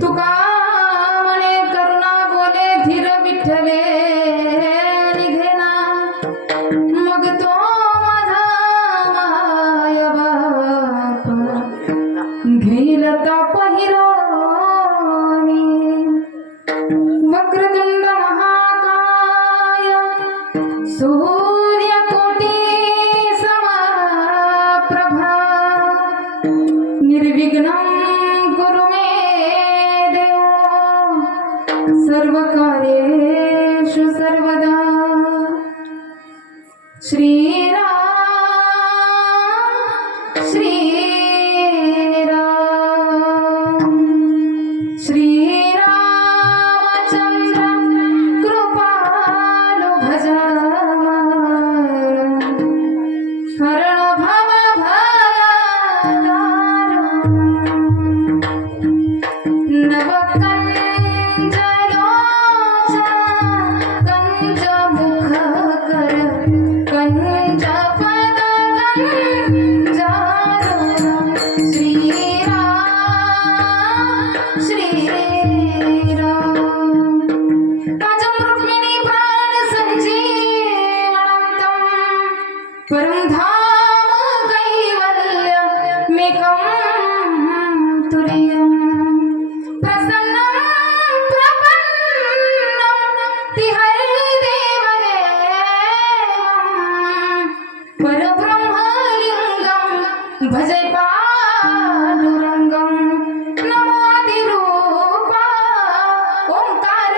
तुका म्हणे करुणा बोले धीर विठ्ठले निघेना मग तो माझा माय बाप घेईल ताप हिरोनी वक्रतुंड महाकाय सूर्यकोटी समप्रभा निर्विघ्नं कुरु मे देव सर्वकार्येषु सर्वदा श्रीराम श्रीराम श्रीरामचंद्र कृपालु भजमान हरण भव परम धाम कैवल्य मेकं तुर्यं प्रसन्नं प्रपन्नं तिहरिदेवदेवं परब्रह्मलिङ्गं भजे पाण्डुरङ्गं नमो आदिरूपा ओंकार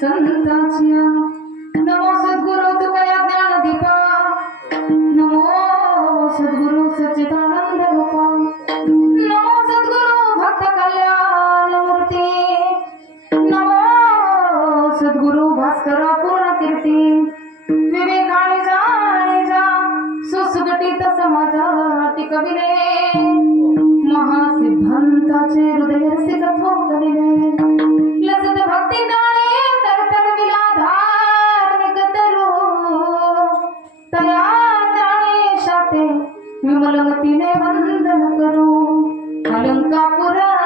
संतांच्या नमो सद्गुरु तुकाया ज्ञानदीपा नमो सद्गुरु सच्चिदानंद रूपा नमो सद्गुरु भक्त कल्याण मूर्ती नमो सद्गुरु भास्कर पूर्ण कीर्ती विवेकाने जाणे सुसुगटीत समाजा टिकविले महासिद्धांताचे हृदय रसिक ठोकविले लसत भक्ती विमलमतीने वंदन करू अलंकापुरवासी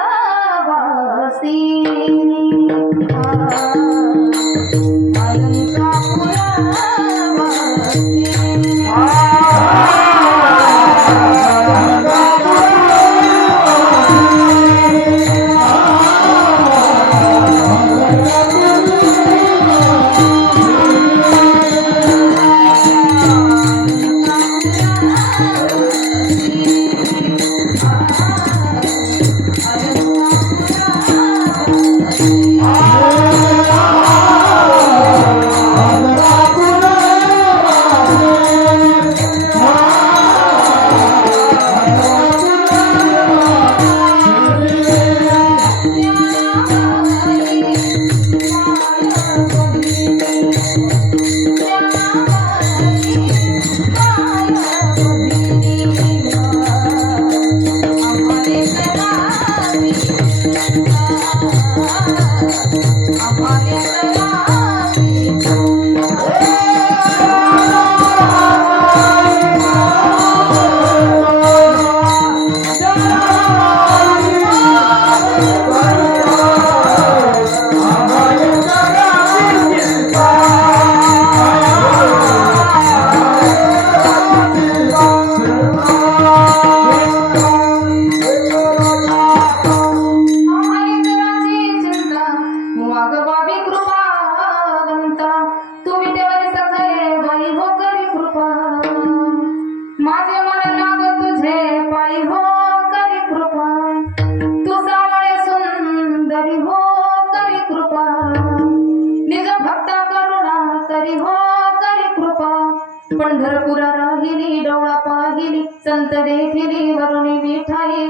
पंढरपुरा राहिली डोळा पाहिली संत देखिली वरुणी विठाई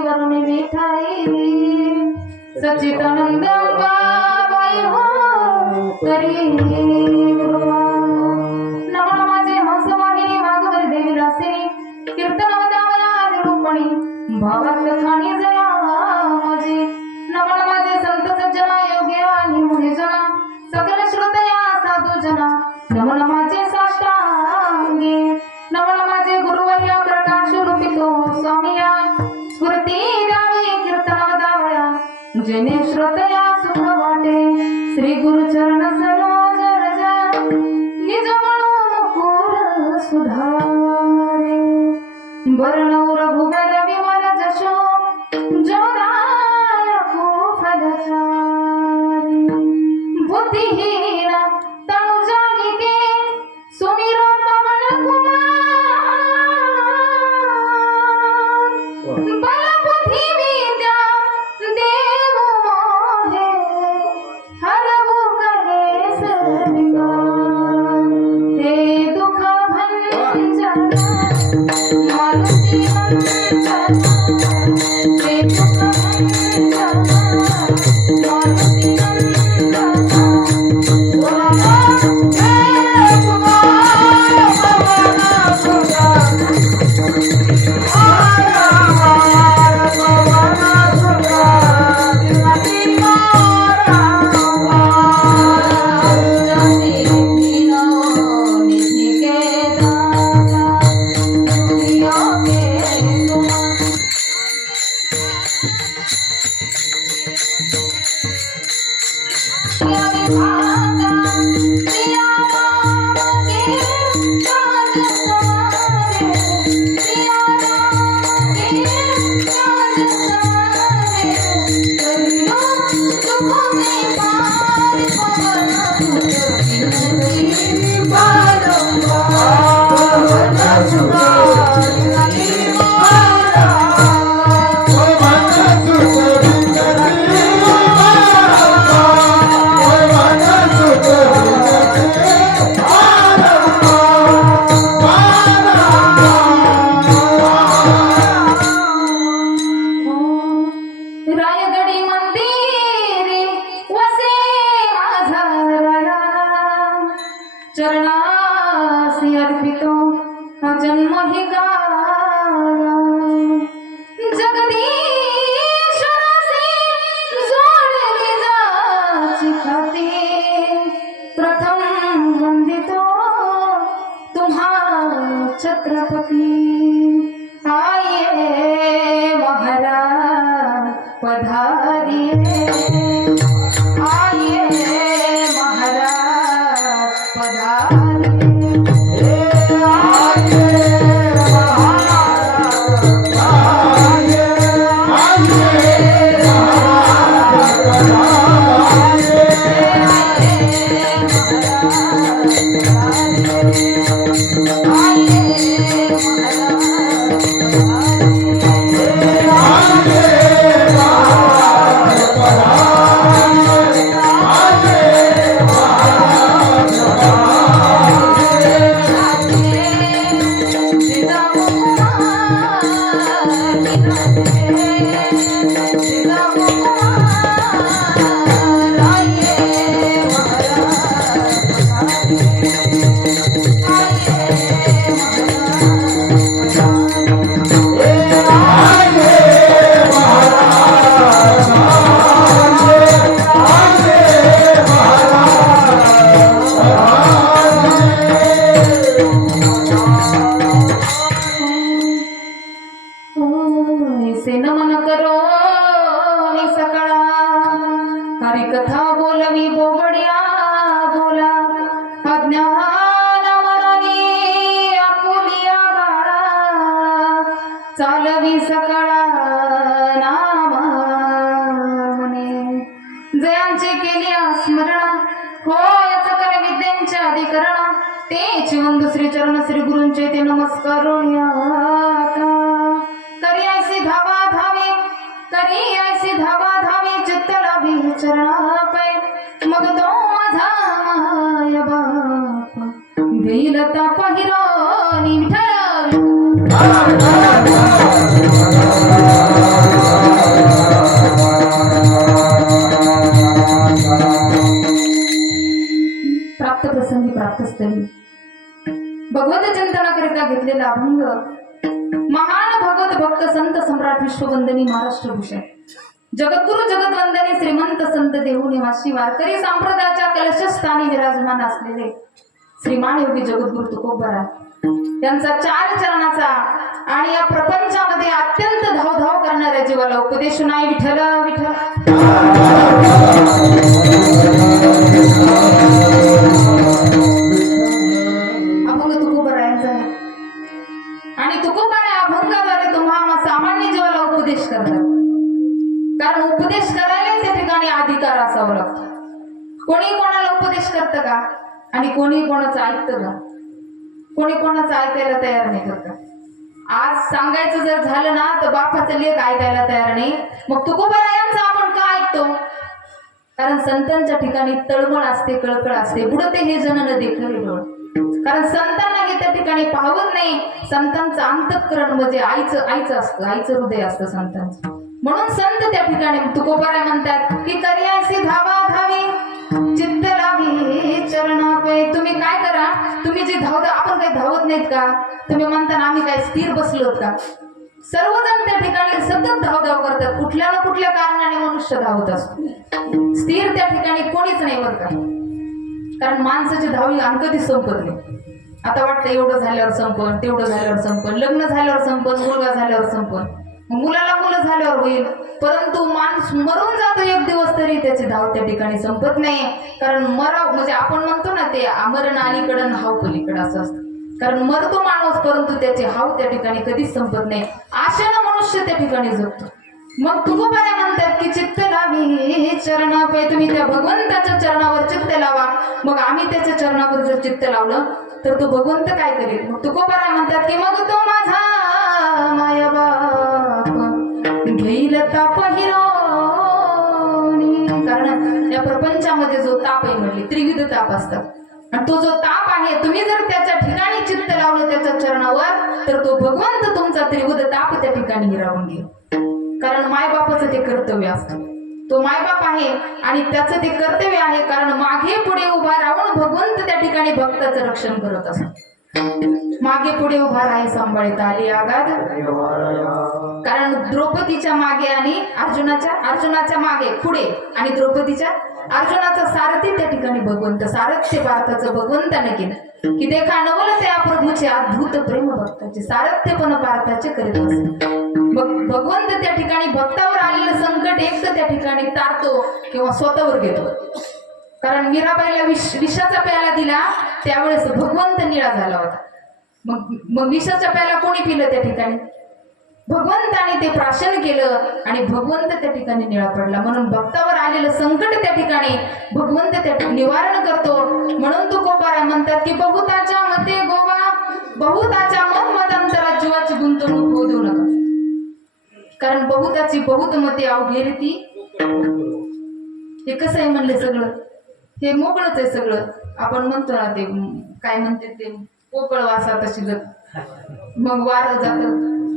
सच्चिदानंद बाबाई हो करी कृपा नमन माझे हंस वाहिनी वाघवर देवी लासिनी कीर्तन वदावया निरूपणी भावात खाणी जया माझी नमन माझे संत सज्जना योगी आणि मुनिजना सकल श्रोतया साधू जना नमन माझे साष्टांगी नमन माझे गुरुवर्य प्रकाश रूपितो स्वामिया स्फूर्ती द्यावी कीर्तन वदावया जेने श्रोतया सुख वाटे श्री गुरु चरण सरोज रज निज म्हणू मुकुर सुधारे वर्णव रघुबर विमल जशो जोदाय फलचारी बुद्धिहीन तनु जानिके सुमिरो पवन कुमार बल बुद्धि विद्या देव मोहे हरहु कलेस विकार हे दुख भंजन मारुति वंदन हे दुख भंजन मारुति चरणासी अर्पितो जन्म ही गाया जगदीश्वरासी जोडली जाची खाती प्रथम वंदितो तुम्हा छत्रपती आये महाराज पधारिये आये महाराज पधारिये आये महाराज बोबड्या बोला अज्ञान मनाने आपुलिया बाळा चालवी सकाळा नाम म्हणे जयांची केली स्मरण होयच कर विद्यांचे अधिकरण ते जीवन दुसरे चरण श्री गुरूंचे ते नमस्कार करी ऐसी धावा धावे करी ऐसी धावा धावे चित्त लाभी चरणा पै मग तो माझा माय बाप देईल ताप हिरोनी विठ्ठल प्राप्त प्रसंगी प्राप्तस्थळी भगवत चिंतनाकरिता घेतलेला अभंग महान भगवत भक्त संत सम्राट विश्ववंदनी महाराष्ट्र भूषण जगद्गुरु जगतवंदनी श्रीमंत संत देहू निवासी वारकरी संप्रदायाच्या कलशस्थानी विराजमान असलेले श्रीमान योगी जगद्गुरु तुकोबराय यांचा 4 चरणाचा आणि या प्रपंचामध्ये अत्यंत धावधाव करणाऱ्या जीवाला उपदेश नाही विठ्ठल विठ्ठल अभंग तुकोबरायांचा आहे आणि तुकोबराय अभंगाद्वारे तुम्हाला सामान्य जीवाला उपदेश करतात. कारण उपदेश करायला त्या ठिकाणी अधिकार असावा लागतो. कोणी कोणाला उपदेश करतं का आणि कोणी कोणाचं ऐकतं का? कोणी कोणाचं ऐकायला तयार नाही करत. आज सांगायचं जर झालं ना तर बापाचं लेख ऐकायला तयार नाही. मग तुकोबरायांचं आपण का ऐकतो? कारण संतांच्या ठिकाणी तळमळ असते, कळकळ असते. बुडते हे जन न देखले डोळ. कारण संतांना हे त्या ठिकाणी पाहत नाही. संतांचं अंतःकरण म्हणजे आईचं असतं, आईचं हृदय असतं संतांचं. म्हणून संत त्या ठिकाणी तुकोबराय म्हणतात की करियासी धावा धावी चित्त लावी चरणापै. तुम्ही काय करा, तुम्ही जे धावता, आपण काही धावत नाहीत का? तुम्ही म्हणता आम्ही काय स्थिर बसलोत का? सर्वजण त्या ठिकाणी सतत धावधाव करतात. कुठल्या ना कुठल्या कारणाने मनुष्य धावत असतो. स्थिर त्या ठिकाणी कोणीच नाही बरं का. कारण माणसाची धावी कधी संपत नाही. आता वाटतं एवढं झाल्यावर संपन, तेवढं झाल्यावर संपन, लग्न झाल्यावर संपन, मुलगा झाल्यावर संपन, मुलाला मुलं झाल्यावर होईल. परंतु माणूस मरून जातो एक दिवस तरी त्याची धाव त्या ठिकाणी संपत नाही. कारण मराव म्हणजे आपण म्हणतो ना ते आमरण अलीकडं हाव पलीकडं असं असतं. कारण मरतो माणूस परंतु त्याची हाव त्या ठिकाणी कधीच संपत नाही. आशेनं मनुष्य त्या ठिकाणी जगतो. मग तुकोबराय म्हणतात की चित्त लावी चरणापै. तुम्ही त्या भगवंताच्या चरणावर चित्त लावा. मग आम्ही त्याच्या चरणावर जर चित्त लावलं तर तो भगवंत काय करेल? मग तुकोबराय म्हणतात की मग तो माझा माया बाप घेईल ताप हिरोनी. कारण या प्रपंचामध्ये जो ताप आहे म्हणले त्रिविध ताप असतात. आणि तो जो ताप आहे तुम्ही जर त्याच्या ठिकाणी चित्त लावलं त्याच्या चरणावर तर तो भगवंत तुमचा त्रिविध ताप त्या ठिकाणी हिरावून घेईल. कारण मायबापाचं ते कर्तव्य असतं. तो मायबाप आहे आणि त्याचं ते कर्तव्य आहे. कारण मागे पुढे उभा राहून भगवंत त्या ठिकाणी भक्ताचं रक्षण करत असतो. मागे पुढे उभा राही सांभाळता आली आगाद. कारण द्रौपदीच्या मागे आणि अर्जुनाच्या मागे पुढे आणि द्रौपदीच्या अर्जुनाचा सारथी त्या ठिकाणी भगवंत. सारथ्य भारताचं भगवंताने केलं की देखा नवल त्या प्रभूचे अद्भुत प्रेम भक्ताचे सारथ्य पण भारताचे करीत असते. भगवंत त्या ठिकाणी भक्तावर आलेलं संकट एक तर त्या ठिकाणी तारतो किंवा स्वतःवर घेतो. कारण मीराबाईला विषाचा प्याला दिला त्यावेळेस भगवंत निळा झाला होता. मग विषाचा प्याला कोणी पिलं त्या ठिकाणी? भगवंताने ते प्राशन केलं आणि भगवंत त्या ठिकाणी निळा पडला. म्हणून भक्तावर आलेलं संकट त्या ठिकाणी भगवंत त्या निवारण करतो. म्हणून तुकोबराय म्हणतात की बहुताच्या मते गोवा बहुताच्या मतांतरात जीवाची गुंतवणूक होऊ देऊ नका. कारण बहुताची बहुत मते अवघे रीती. हे कसं आहे म्हणले सगळं हे मोकळच आहे सगळं. आपण म्हणतो ना ते काय म्हणते ते पोकळ वासा तशी मग वार जात.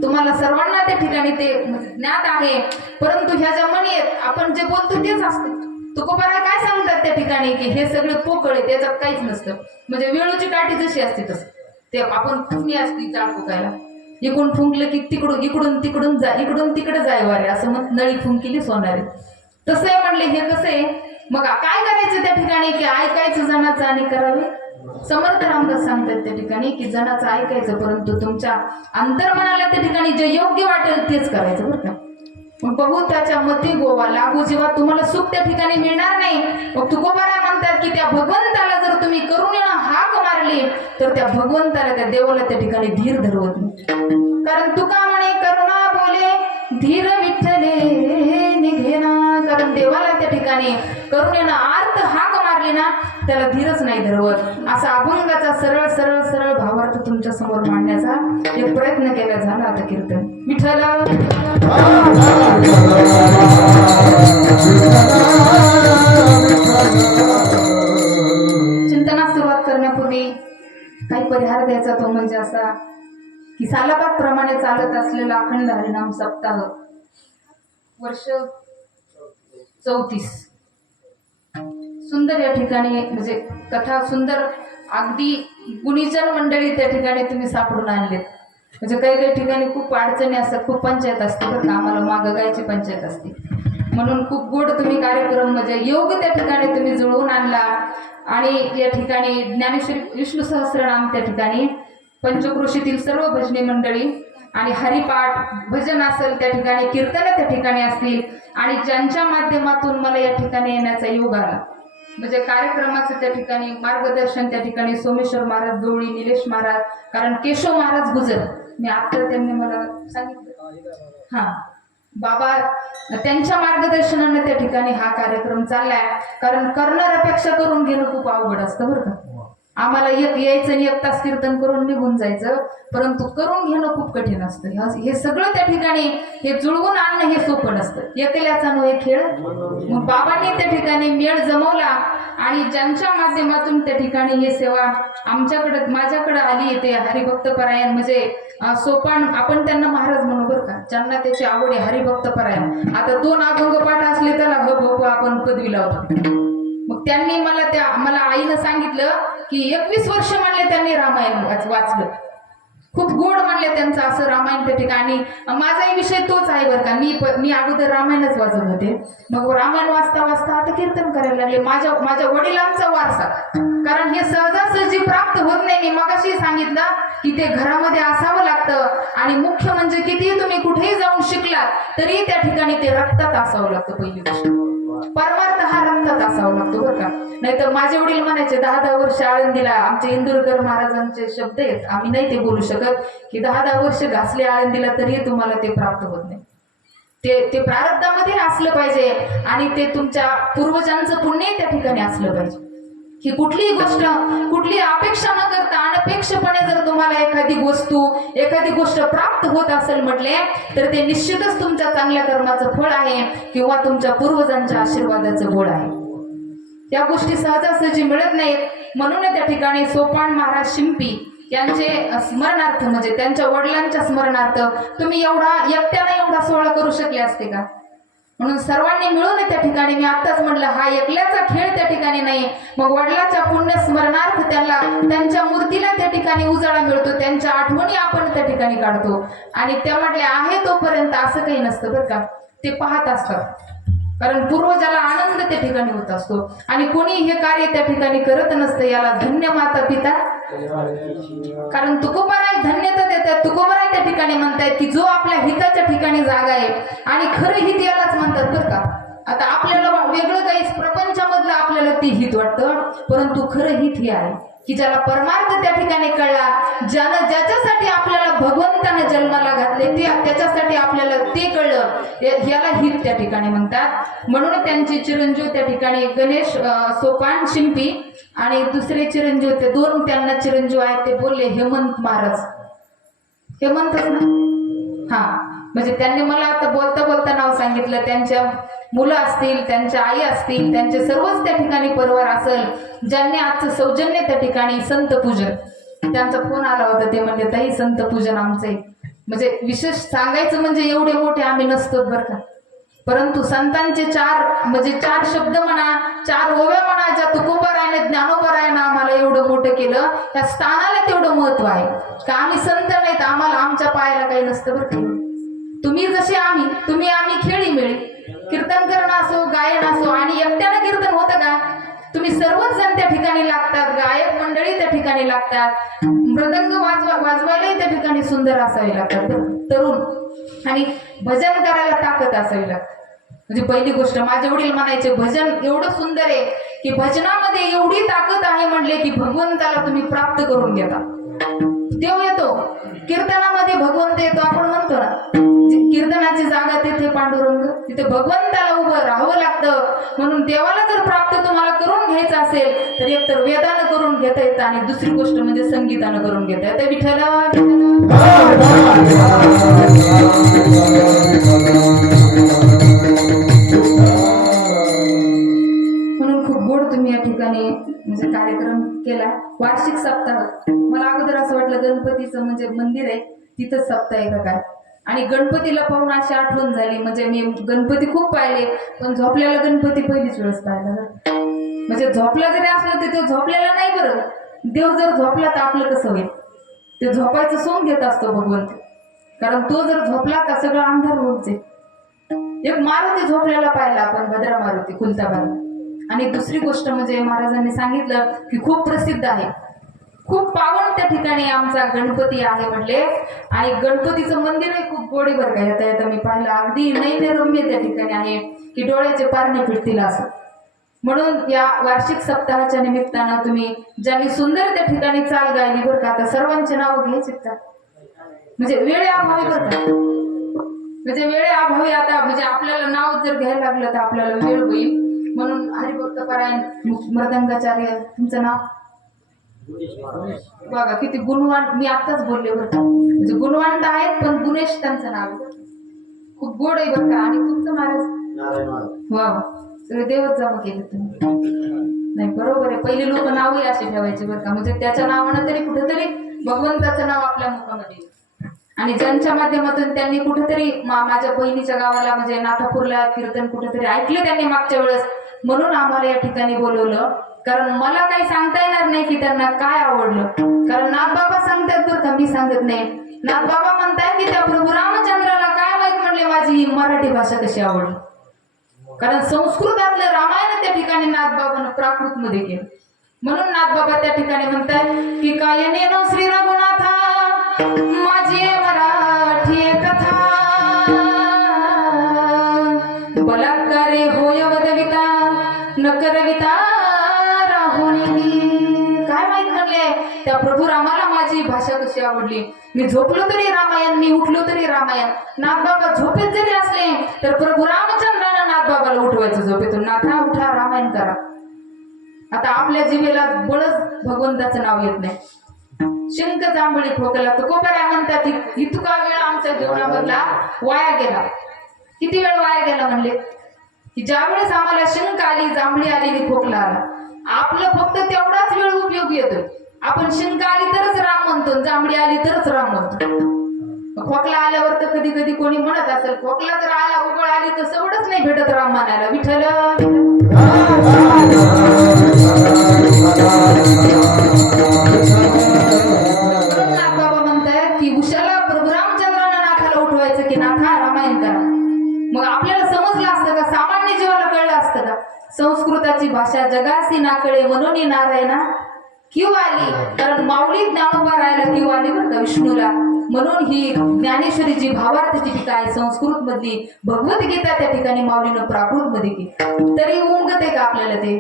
तुम्हाला सर्वांना त्या ठिकाणी ते ज्ञात आहे. परंतु ह्या ज्या म्हणी आहेत आपण जे बोलतो तेच असते. तुकोबराय काय सांगतात त्या ठिकाणी की हे सगळे पोकळ आहे त्याच्यात काहीच नसतं. म्हणजे वेळूची काठी जशी असते तसं ते आपण फुंकणी असते चाळ फुकायला. इकडून फुंकलं की इकडून तिकडे जाय वारे असं मग नळी फुंकिली सोनारी. तसं आहे म्हणले. हे कसं आहे मग काय करायचं त्या ठिकाणी की ऐकायचं जनाचं आणि करावे. समर्थ रामदास सांगतात त्या ठिकाणी की जनाचं ऐकायचं परंतु तुमच्या अंतर्मनाला त्या ठिकाणी जे योग्य वाटेल तेच करायचं बरं का. मग बघू त्याच्या मती गोवा लागू, जेव्हा तुम्हाला सुख त्या ठिकाणी मिळणार नाही, मग तुकोबाराय म्हणतात की त्या भगवंताला जर तुम्ही करुणेनं हाक मारली तर त्या भगवंताला, त्या देवाला त्या ठिकाणी धीर धरवत नाही. कारण तुका म्हणे करुणा बोले धीर विठ्ठले निघेना. कारण देवाला त्या ठिकाणी करुणेनं आर्त हाक मारली ना त्याला धीरच नाही धरवत. असा अभंगाचा सरळ सरळ सरळ भावार्थ तुमच्या समोर मांडण्याचा एक प्रयत्न केला झाला. आता कीर्तन विठ्ठल चिंतनास सुरुवात करण्यापूर्वी काही परिहार द्यायचा, तो म्हणजे असा की सालाबाद प्रमाणे चालत असलेला अखंड हरिनाम सप्ताह वर्ष 34 सुंदर या ठिकाणी म्हणजे कथा सुंदर, अगदी गुणीजन मंडळी त्या ठिकाणी तुम्ही सापडून आणलेत. म्हणजे काही काही ठिकाणी खूप अडचणी असतात, खूप पंचायत असते बरं का, आम्हाला मागं गायची पंचायत असते, म्हणून खूप गोड तुम्ही कार्यक्रम म्हणजे योग त्या ठिकाणी तुम्ही जुळवून आणला. आणि या ठिकाणी ज्ञानेश्वरी विष्णू सहस्रनाम त्या ठिकाणी, पंचक्रोशीतील सर्व भजनी मंडळी आणि हरिपाठ भजन असेल त्या ठिकाणी, कीर्तन त्या ठिकाणी असतील, आणि ज्यांच्या माध्यमातून मला या ठिकाणी येण्याचा योग आला म्हणजे कार्यक्रमाचं त्या ठिकाणी मार्गदर्शन त्या ठिकाणी सोमेश्वर महाराज जोळी, निलेश महाराज, कारण केशव महाराज गुजर मी आता त्यांनी मला सांगितलं, हां बाबा त्यांच्या मार्गदर्शनाने त्या ठिकाणी हा कार्यक्रम चाललाय. कारण करणाऱ्यापेक्षा करून घेणं खूप अवघड असतं बरं का. आम्हाला एक यायचं आणि 1 तास कीर्तन करून निघून जायचं, परंतु करून घेणं खूप कठीण असतं. हे सगळं त्या ठिकाणी हे जुळवून आणणं हे सोपं नसतं. एकल्याचा नो हे खेळ. मग बाबांनी त्या ठिकाणी मेळ जमवला आणि ज्यांच्या माध्यमातून त्या ठिकाणी हे सेवा आमच्याकडे माझ्याकडे आली, ते हरिभक्त परायण म्हणजे सोपान, आपण त्यांना महाराज म्हणू बरं का, ज्यांना त्याची आवड आहे हरिभक्त परायण. आता 2 अभंग पाठ असले त्याला हप आपण पदवी लावतो. मग त्यांनी मला आईनं सांगितलं की 21 वर्ष म्हणले त्यांनी रामायण वाचलं, खूप गोड म्हणले त्यांचं असं रामायण त्या ठिकाणी. माझाही विषय तोच आहे बरं का, मी अगोदर रामायणच वाचत होते, मग रामायण वाचता वाचता आता कीर्तन करायला लागले. माझ्या वडिलांचा वारसा, कारण हे सहजासहजी प्राप्त होत नाही. मी मगाशी सांगितलं की ते घरामध्ये असावं लागतं, आणि मुख्य म्हणजे कितीही तुम्ही कुठेही जाऊन शिकलात तरी त्या ठिकाणी ते रक्तात असावं लागतं. पहिली गोष्ट परमार्थ हा रक्तात असावं लागतो बरं का. नाहीतर माझे वडील म्हणायचे 10-10 वर्ष आळंदीला, आमचे इंदुरकर महाराजांचे शब्द आहेत, आम्ही नाही ते बोलू शकत, की 10-10 वर्ष घासले आळंदीला तरी तुम्हाला ते प्राप्त होत नाही. ते प्रारब्धामध्ये असलं पाहिजे, आणि ते तुमच्या पूर्वजांचं पुण्य त्या ठिकाणी असलं पाहिजे, की कुठलीही गोष्ट कुठली अपेक्षा न करता अनपेक्षपणे जर तुम्हाला एखादी गोष्ट प्राप्त होत असेल म्हटले तर ते निश्चितच तुमच्या चांगल्या कर्माचं फळ आहे किंवा तुमच्या पूर्वजांच्या आशीर्वादाचं गोड आहे. त्या गोष्टी सहजासहजी मिळत नाहीत. म्हणून त्या ठिकाणी सोपान महाराज शिंपी यांचे स्मरणार्थ म्हणजे त्यांच्या वडिलांच्या स्मरणार्थ तुम्ही एकट्याने एवढा सोहळा करू शकले असते का? म्हणून सर्वांनी मिळून त्या ठिकाणी, मी आत्ताच म्हटलं हा एकल्याचा खेळ त्या ठिकाणी नाही. मग वडिलाच्या पुण्य स्मरणार्थ त्यांच्या मूर्तीला त्या ठिकाणी उजाळा मिळतो, त्यांच्या आठवणी आपण त्या ठिकाणी काढतो, आणि त्या म्हटल्या आहे तोपर्यंत असं काही नसतं बरं का, ते पाहत असतात. कारण पूर्वजाला आनंद त्या ठिकाणी होत असतो, आणि कोणी हे कार्य त्या ठिकाणी करत नसतं. याला धन्य माता पिता, कारण तुकोबाराय धन्यता देतात. तुकोबाराय त्या ठिकाणी म्हणतायत की जो आपल्या हिताच्या ठिकाणी जागा आहे, आणि खरं हित यालाच म्हणतात बरं का. आता आपल्याला वेगळं काही प्रपंचामधलं आपल्याला ते हित वाटतं, परंतु खरं हित हे आहे की ज्याला परमार्थ त्या ठिकाणी कळला, ज्याच्यासाठी आपल्याला भगवंताने जन्माला घातले त्याच्यासाठी आपल्याला ते कळलं, याला हित त्या ठिकाणी म्हणतात. म्हणून त्यांचे चिरंजीव त्या ठिकाणी गणेश सोपान शिंपी, आणि दुसरे चिरंजीव ते 2 त्यांना चिरंजीव आहेत, ते बोलले हेमंत महाराज. हेमंतच ना, हा, म्हणजे त्यांनी मला आता बोलता नाव सांगितलं. त्यांच्या मुलं असतील, त्यांच्या आई असतील, त्यांचे सर्वच त्या ठिकाणी परिवार असेल, ज्यांनी आजचं सौजन्य त्या ठिकाणी संत पूजन, त्यांचा फोन आला होता, ते म्हणले ताई संत पूजन आमचे, म्हणजे विशेष सांगायचं म्हणजे एवढे मोठे आम्ही नसतो बरं का, परंतु संतांचे 4 शब्द म्हणा, 4 ओव्या म्हणा, ज्या तुकोबारायने ज्ञानोबारायने आम्हाला एवढं मोठं केलं, त्या स्थानाला तेवढं महत्व आहे का. आम्ही संत नाहीत, आम्हाला आमच्या पायाला काही नसतं बरं का. तुम्ही जसे आम्ही खेळी मिळी, कीर्तन करणं असो, गायन असो, आणि एकट्यानं कीर्तन होतं का. तुम्ही सर्वच जण त्या ठिकाणी लागतात, गायक मंडळी त्या ठिकाणी लागतात, मृदंग वाजवायलाही त्या ठिकाणी सुंदर असावे लागतात तरुण. आणि भजन करायला ताकद असावी लागते. म्हणजे पहिली गोष्ट माझे वडील म्हणायचे भजन एवढं सुंदर आहे की भजनामध्ये एवढी ताकद आहे म्हणले की भगवंताला तुम्ही प्राप्त करून घेता. देव येतो कीर्तनामध्ये, भगवंत येतो. आपण म्हणतो ना कीर्तनाची जागा तेथे पांडुरंग, तिथे भगवंताला उभं राहावं लागतं. म्हणून देवाला जर प्राप्त तुम्हाला करून घ्यायचं असेल तर एकतर वेदानं करून घेता येतं आणि दुसरी गोष्ट म्हणजे संगीतानं करून घेता येतं. विठ्ठल म्हणून खूप गोड तुम्ही या ठिकाणी म्हणजे कार्यक्रम केला. वार्षिक सप्ताह, मला अगोदर असं वाटलं गणपतीचं म्हणजे मंदिर आहे तिथंच सप्ताह आहे का काय. आणि गणपतीला पाहून अशी आठवण झाली, म्हणजे मी गणपती खूप पाहिले पण झोपलेला गणपती पहिलीच वेळेस पाहिला. म्हणजे झोपला जरी असला तर तो झोपलेला नाही. बरं, देव जर झोपला तर आपलं कसं होईल? ते झोपायचं सोंग घेत असतो भगवंत, कारण तो जर झोपला तर सगळं अंधार होत जाईल. एक मारुती झोपलेला पाहिला आपण, भद्रा मारुती खुलताबाद. आणि दुसरी गोष्ट म्हणजे महाराजांनी सांगितलं की खूप प्रसिद्ध आहे, खूप पावन त्या ठिकाणी आमचा गणपती आहे म्हटले. आणि गणपतीचं मंदिरही खूप गोडी बरं का. येता येता मी पाहिलं अगदी नैनरम्य त्या ठिकाणी आहे की डोळ्याचे पारणे फिटतील असं. म्हणून या वार्षिक सप्ताहाच्या निमित्तानं तुम्ही ज्यांनी सुंदर त्या ठिकाणी चाल गायली बरं का. आता सर्वांचे नाव घ्यायचे का? म्हणजे वेळेअभावी बरं का, म्हणजे वेळेअभावी आता म्हणजे आपल्याला नाव जर घ्यायला लागलं तर आपल्याला वेळ होईल. म्हणून हरिभक्त परायण मृदंगाचार्य, तुमचं नाव बघा किती गुणवान. मी आताच बोलले बरं का, म्हणजे गुणवान आहेत पण गुणेश त्यांचं नाव खूप गोड आहे बरं का. आणि तुमचं महाराज वा सगळे देवच जमा केले तुम्ही. नाही बरोबर आहे, पहिले लोक नावही असे ठेवायचे बरं का, म्हणजे त्याच्या नावानं तरी कुठेतरी भगवंताचं नाव आपल्या मुखामध्ये. आणि ज्यांच्या माध्यमातून त्यांनी कुठेतरी माझ्या बहिणीच्या गावाला म्हणजे नाथापूरला कीर्तन कुठेतरी ऐकले त्यांनी मागच्या वेळेस, म्हणून आम्हाला या ठिकाणी बोलवलं. कारण मला काही सांगता येणार नाही की त्यांना काय आवडलं, कारण नाथबाबा सांगतात बरं का, मी सांगत नाही. नाथबाबा म्हणतायत की त्या प्रभू रामचंद्राला काय माहित म्हणले माझी ही मराठी भाषा कशी आवडली. कारण संस्कृतातलं रामायण त्या ठिकाणी नाथबाबांना प्राकृत मध्ये केलं. म्हणून नाथबाबा त्या ठिकाणी म्हणतायत की कायनेनो श्री रघुनाथा माझी मराठी कथा, बलात्कारे होय वदविता न करविता राहुणी. काय माहित म्हणले त्या प्रभू रामाला माझी भाषा कशी आवडली. मी झोपलो तरी रामायण, मी उठलो तरी रामायण. नाथबाबा झोपेत जरी असले तर प्रभू रामचंद्रानं नाथबाबाला उठवायचं झोपेतून, नाथा उठा रामायण करा. आता आपल्या जीवेला बळच भगवंताचं नाव येत नाही. शिंक जांभळी ठोकला तुकोबराय म्हणतात इतका वेळ आमच्या जीवनामधला वाया गेला. किती वेळ वाया गेला म्हणले की ज्या वेळेस आम्हाला शिंक आली, जांभळी आली आणि खोकला आला, आपलं फक्त तेवढाच वेळ उपयोगी येतोय. आपण शिंक आली तरच राम म्हणतो, जांभळी आली तरच राम म्हणतो. खोकला आल्यावर तर कधी कधी कोणी म्हणत असेल खोकला जर आला, उघड आली तर सवडच नाही भेटत राम म्हणायला. विठ्ठल बाबा म्हणतायत की उशाला प्रभू रामचंद्रानं नाथाला उठवायचं की नाथा रामायण करा. मग आपल्याला समजलं असतं का? सामान्य जीवाला कळलं असतं का? संस्कृताची भाषा जगासी ना कळे म्हणून नारायणा किंव आली. कारण माऊली ज्ञानोबा राहायला किंव आली बरं का विष्णूला. म्हणून ही ज्ञानेश्वरीची भावार्थाची टीका आहे संस्कृत मधली. भगवद्गीता त्या ठिकाणी माऊलीनं प्राकृत मध्ये केली. तरी उमगत आहे का आपल्याला ते?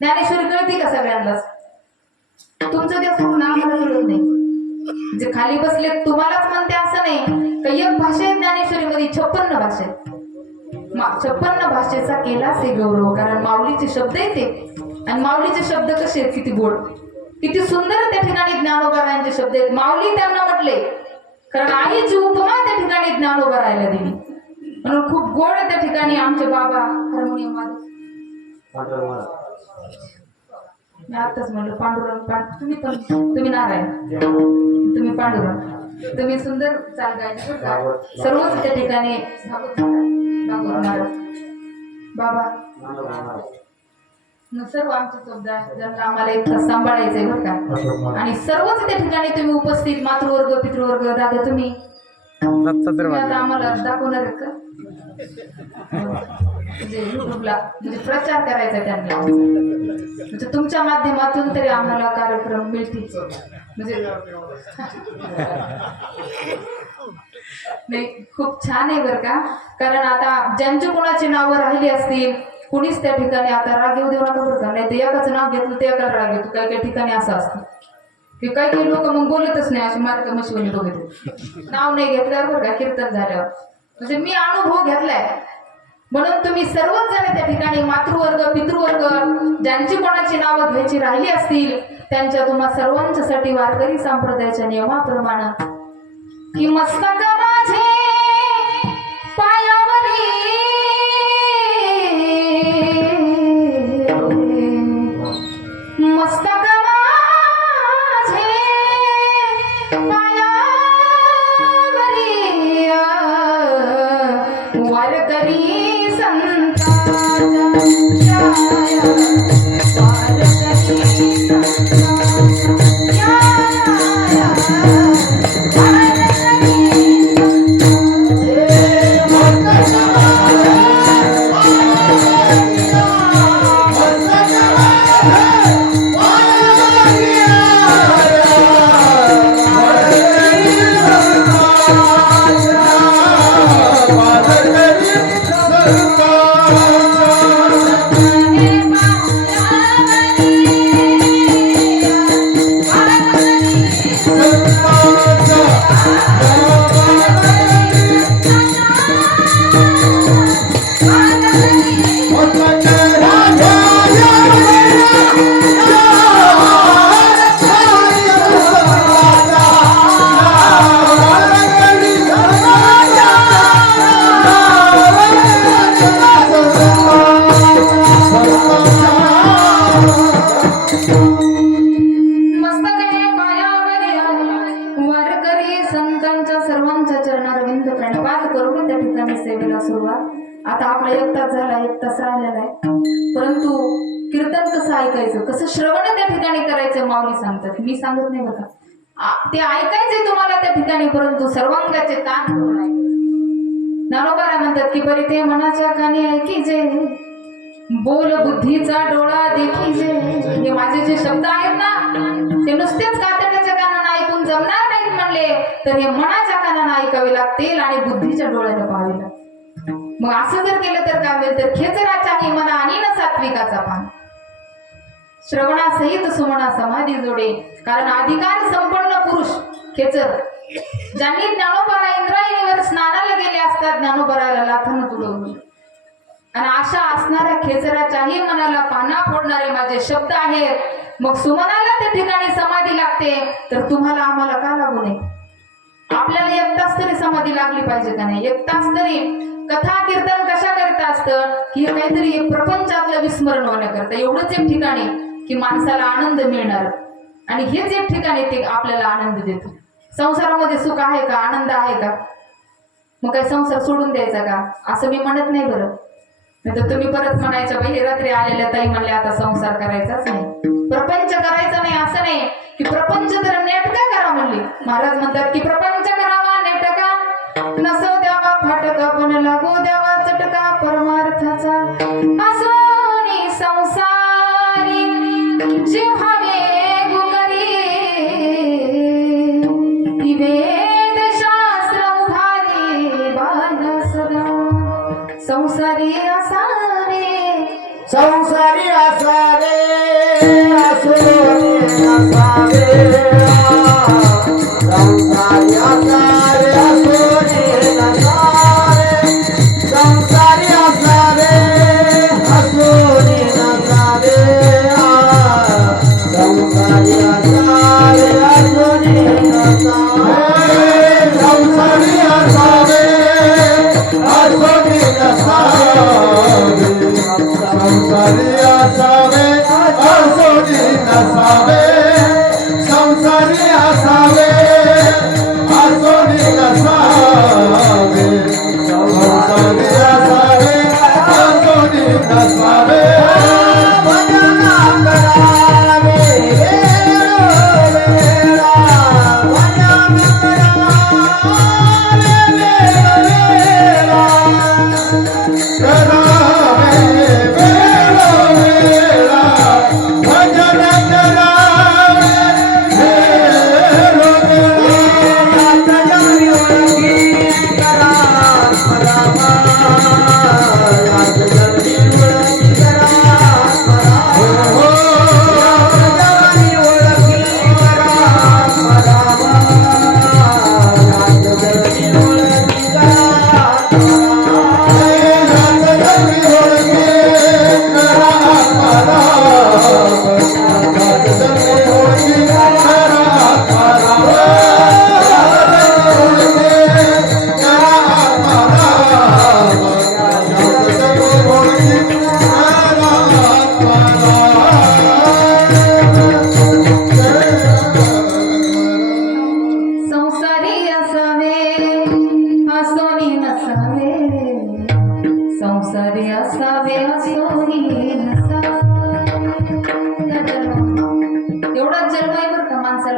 ज्ञानेश्वरी कळते का सगळ्यांनाच? तुमचं ते सोडून आम्हाला कळत नाही. म्हणजे खाली बसले तुम्हालाच म्हणते असं नाही. काही एक भाषा आहे ज्ञानेश्वरीमध्ये 56 भाषा आहेत. 56 भाषेचा केला से गौरव. कारण माऊलीचे शब्द येते आणि माऊलीचे शब्द कसे आहेत, किती गोड किती सुंदर त्या ठिकाणी ज्ञानोबा शब्द आहेत. माऊली त्यांना म्हटले कारण आईची उपमा त्या ठिकाणी ज्ञानोबा राहायला दिली. म्हणून खूप गोड त्या ठिकाणी आमचे बाबा हार्मोनियम वाजवतात. मी आताच म्हणलं पांडुरंग तुम्ही नारायण, तुम्ही पांडुरंग, तुम्ही सुंदर चाल गायला सर्वच त्या ठिकाणी बाबा सर्व आमचे शब्द ज्यांना आम्हाला इतकं सांभाळायचंय बरं का. आणि सर्वच त्या ठिकाणी तुम्ही उपस्थित मातृवर्ग पितृवर्ग दादा तुम्ही आता आम्हाला दाखवणार आहेत का? म्हणजे युट्यूबला म्हणजे प्रचार करायचा त्यांनी, म्हणजे तुमच्या माध्यमातून तरी आम्हाला कार्यक्रम मिळतील. म्हणजे नाही, खूप छान आहे बरं का. कारण आता ज्यांची कोणाची नावं राहिली असतील, कुणीच त्या ठिकाणी आता राग येऊ देऊ नका बरं का. नाही ते एकाच नाव घेतलं ते एकाला राग येतो. काही काही ठिकाणी असं असतं की काही काही लोक मग बोलतच नाही, अशी मार्क मशिवणी बघितली नाव नाही घेतल्यावर बरं का, कीर्तन झाल्यावर. म्हणजे मी अनुभव घेतलाय. म्हणून तुम्ही सर्वच जण त्या ठिकाणी मातृवर्ग पितृवर्ग ज्यांची कोणाची नावं घ्यायची राहिली असतील त्यांच्या तुम्हा सर्वांच्यासाठी वारकरी संप्रदायाच्या नियमाप्रमाणे की मस्तक माझे पायावरी मस्तक माझे पायावरी वारकरी आता आपला 1 तास झाला, 1 तास राहिलेला आहे. परंतु कीर्तन कसं ऐकायचं, कसं श्रवण त्या ठिकाणी करायचं माऊली सांगतात. मी सांगत नाही बघा. ते ऐकायचे तुम्हाला त्या ठिकाणी, परंतु सर्वांगाचे ताण करून ऐकायचे. ज्ञानोबा म्हणतात की बरी ते मनाच्या कानी ऐकीजे, बोल बुद्धीचा डोळा देखीजे. हे माझे जे शब्द आहेत ना ते नुसतेच कातड्याच्या कानानं ऐकून जमणार नाहीत म्हणले, तर हे मनाच्या कानानं ऐकावे लागतील आणि बुद्धीच्या डोळ्याने पाहावे लागतील. मग असं जर केलं तर काय होईल, तर खेचराच्याही मना आणि न सात्विकाचा पान, श्रवणासहित सुमना समाधी जोडे. कारण अधिकार संपन्न पुरुष खेचर ज्यांनी ज्ञानोबाला इंद्रायणीवर स्नानाला गेले असतात, ज्ञानोबाला लाथानं तुडवली. आणि अशा असणाऱ्या खेचराच्याही मनाला पाना फोडणारे माझे शब्द आहेत. मग सुमनाला त्या ठिकाणी समाधी लागते, तर तुम्हाला आम्हाला का लागू नये? आपल्याला 1 तास तरी समाधी लागली पाहिजे का नाही? 1 तास तरी कथा कीर्तन कशा करता असतं की काहीतरी प्रपंचातलं विस्मरण होण्याकरता. एवढंच एक ठिकाणी की माणसाला आनंद मिळणार, आणि हेच एक ठिकाणी ते आपल्याला आनंद देतो. संसारामध्ये सुख आहे का, आनंद आहे का? मग काय संसार सोडून द्यायचा का? असं मी म्हणत नाही बरं. नाही तर तुम्ही परत म्हणायच्या बाई रात्री आलेल्या ताई म्हणले आता संसार करायचाच नाही, प्रपंच करायचा नाही. असं नाही की प्रपंच तर नेटका करा म्हणले. महाराज म्हणतात की प्रपंच करावा नेटका, नसो द्यावा फाटका, पण लागू द्यावा चटका परमार्थाचा. असोनी संसारी जिव्हावे गुगरी, वेद शास्त्र उभारी बाल सदा. संसारी असावे, संसारी असावे, असोनी नसावे. संसारी असावे, असोनी नसावे. संसारी असावे, असोनी नसावे. संसारी असावे, असोनी नसावे. संसारी असावे, असोनी नसावे. संसारी असावे, असोनी नसावे. संसारी असावे, असोनी नसावे. संसारी असावे, असोनी नसावे. भजन करावे वेळोवेळा, भजन करावे वेळोवेळा. करावे वेळोवेळा, भजन करावे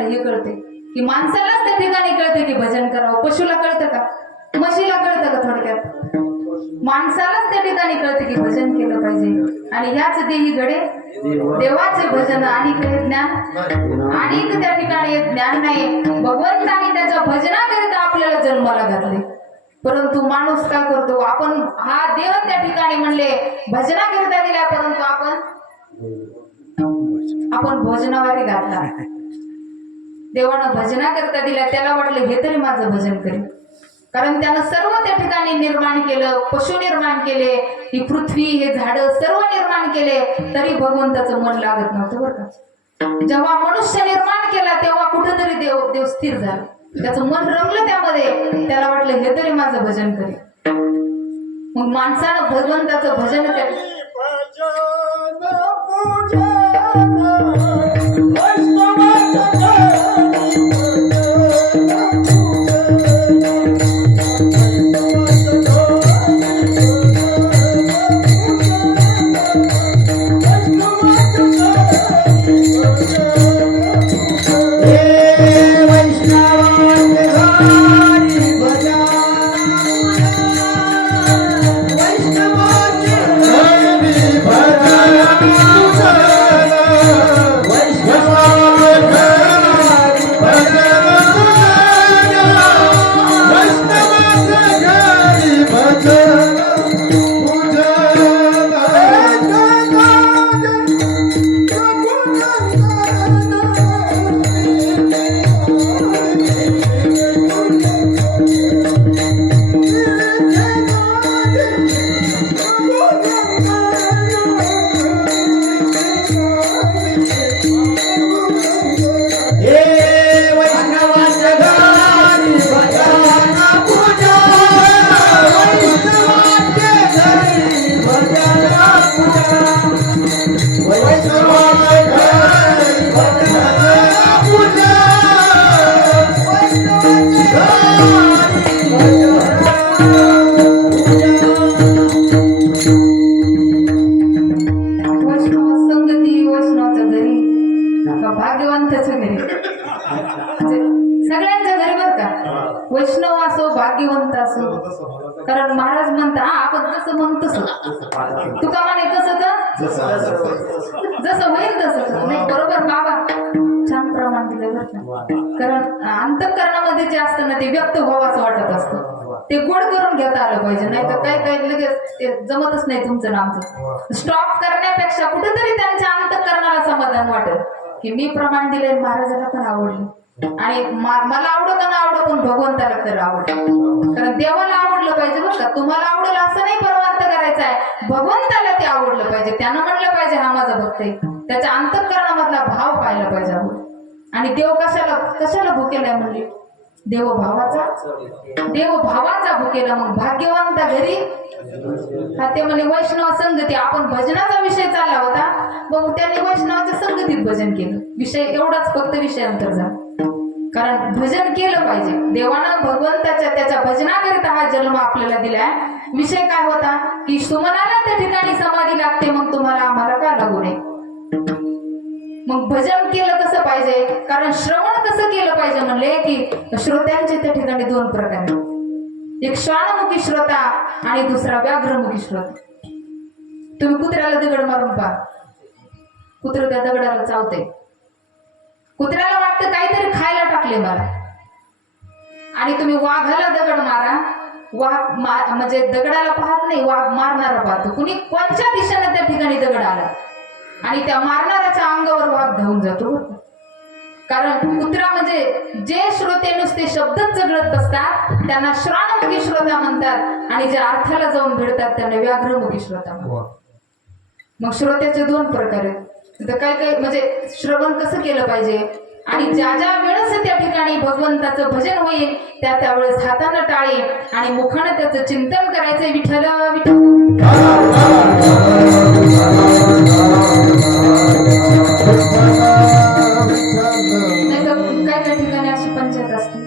हे कळते की माणसालाच त्या ठिकाणी कळते की भजन करावं. पशुला कळतं का? म्हशीला कळतं का? थोडक्यात माणसालाच त्या ठिकाणी कळते की भजन केलं पाहिजे. आणि ह्याच देही घडे देवाचे भजन आणि ज्ञान आणि त्या ठिकाणी ज्ञान नाही. भगवंताने त्याच्या भजनाकरिता आपल्याला जन्माला घातले. परंतु माणूस काय करतो? आपण हा देव त्या ठिकाणी म्हणले भजनाकरिता दिला, परंतु आपण भोजनावारी घातला. देवानं भजनाकरिता दिला, त्याला वाटलं हे तरी माझं भजन करेल. कारण त्यानं सर्व त्या ठिकाणी निर्माण केलं, पशु निर्माण केले, ही पृथ्वी, हे झाडं सर्व निर्माण केले, तरी भगवंताचं मन लागत नव्हतं बरं का. जेव्हा मनुष्य निर्माण केला तेव्हा कुठेतरी देव स्थिर झाला. त्याचं मन रमलं त्यामध्ये, त्याला वाटलं हे तरी माझं भजन करेल. मग माणसानं भगवंताचं भजन केलं. भाग्यवंताच्या घरी, सगळ्यांच्या घरी बरं का, वैष्णव असो भाग्यवंत असो. कारण महाराज म्हणता आपण जसं म्हणतो तसं, तुका म्हणे कसं तर जसं होईल तसं. नाही बरोबर बाबा, छान प्रमाण दिलं बरं का. कारण अंतःकरणामध्ये जे असतं ना ते व्यक्त व्हावंच वाटत असतं, ते गोड करून घेता आलं पाहिजे. नाही तर काय काय लगेच ते जमतच नाही तुमचं नामचं. स्टॉप करण्यापेक्षा कुठेतरी त्यांच्या अंतःकरणाला समाधान वाटेल की मी प्रमाण दिले, महाराजाला पण आवडले. आणि मला आवडत ना आवडत, पण भगवंताला तर आवडलं. कारण देवाला आवडलं पाहिजे बरं का. तुम्हाला आवडेल असं नाही परमार्थ करायचा आहे, भगवंताला ते आवडलं पाहिजे. त्यानं म्हणलं पाहिजे हा माझा भक्त आहे, त्याच्या अंतःकरणामधला भाव पाहायला पाहिजे आपण. आणि देव कशाला भुकेला म्हणले? देवभावाचा भुकेला. मग भाग्यवंता घरी हा ते म्हणजे वैष्णव संगती. आपण भजनाचा विषय चालला होता, मग त्यांनी वैष्णवाच्या संगतीत भजन केलं. विषय एवढाच, फक्त विषय अंतर झाला. कारण भजन केलं पाहिजे. देवानं भगवंताच्या त्याच्या भजनाकरिता हा जन्म आपल्याला दिलाय. विषय काय होता की सुमनाला त्या ठिकाणी समाधी लागते, मग तुम्हाला आम्हाला का लागू नये? मग भजन केलं कसं पाहिजे? कारण श्रवण कसं केलं पाहिजे म्हणले की श्रोत्यांचे त्या ठिकाणी दोन प्रकार, एक श्वानमुखी श्रोता आणि दुसरा व्याघ्रमुखी श्रोता. तुम्ही कुत्र्याला दगड मारून पहा, कुत्र त्या दगडाला चावते. कुत्र्याला वाटतं काहीतरी खायला टाकले मला. आणि तुम्ही वाघाला दगड मारा, वाघ म्हणजे दगडाला पाहत नाही, वाघ मारणारा पाहतो. कुणी कोणत्या दिशेने त्या ठिकाणी दगड आला आणि त्या मारणाऱ्याच्या अंगावर वाघ धावून जातो. कारण कुत्रा म्हणजे जे श्रोते नुसते शब्दच जगळत बसतात त्यांना श्वानमुखी श्रोता म्हणतात, आणि जे अर्थाला जाऊन भिडतात त्यांना व्याघ्रमुखी श्रोता म्हणतात. मग श्रोत्याचे दोन प्रकार आहेत. तर काय म्हणजे श्रवण कसं केलं पाहिजे, आणि ज्या ज्या वेळेस त्या ठिकाणी भगवंताचं भजन होईल त्यावेळेस हातानं टाळे आणि मुखानं त्याचं चिंतन करायचंय. विठ्ठल नाही तर काय त्या ठिकाणी अशी पंचायत असते.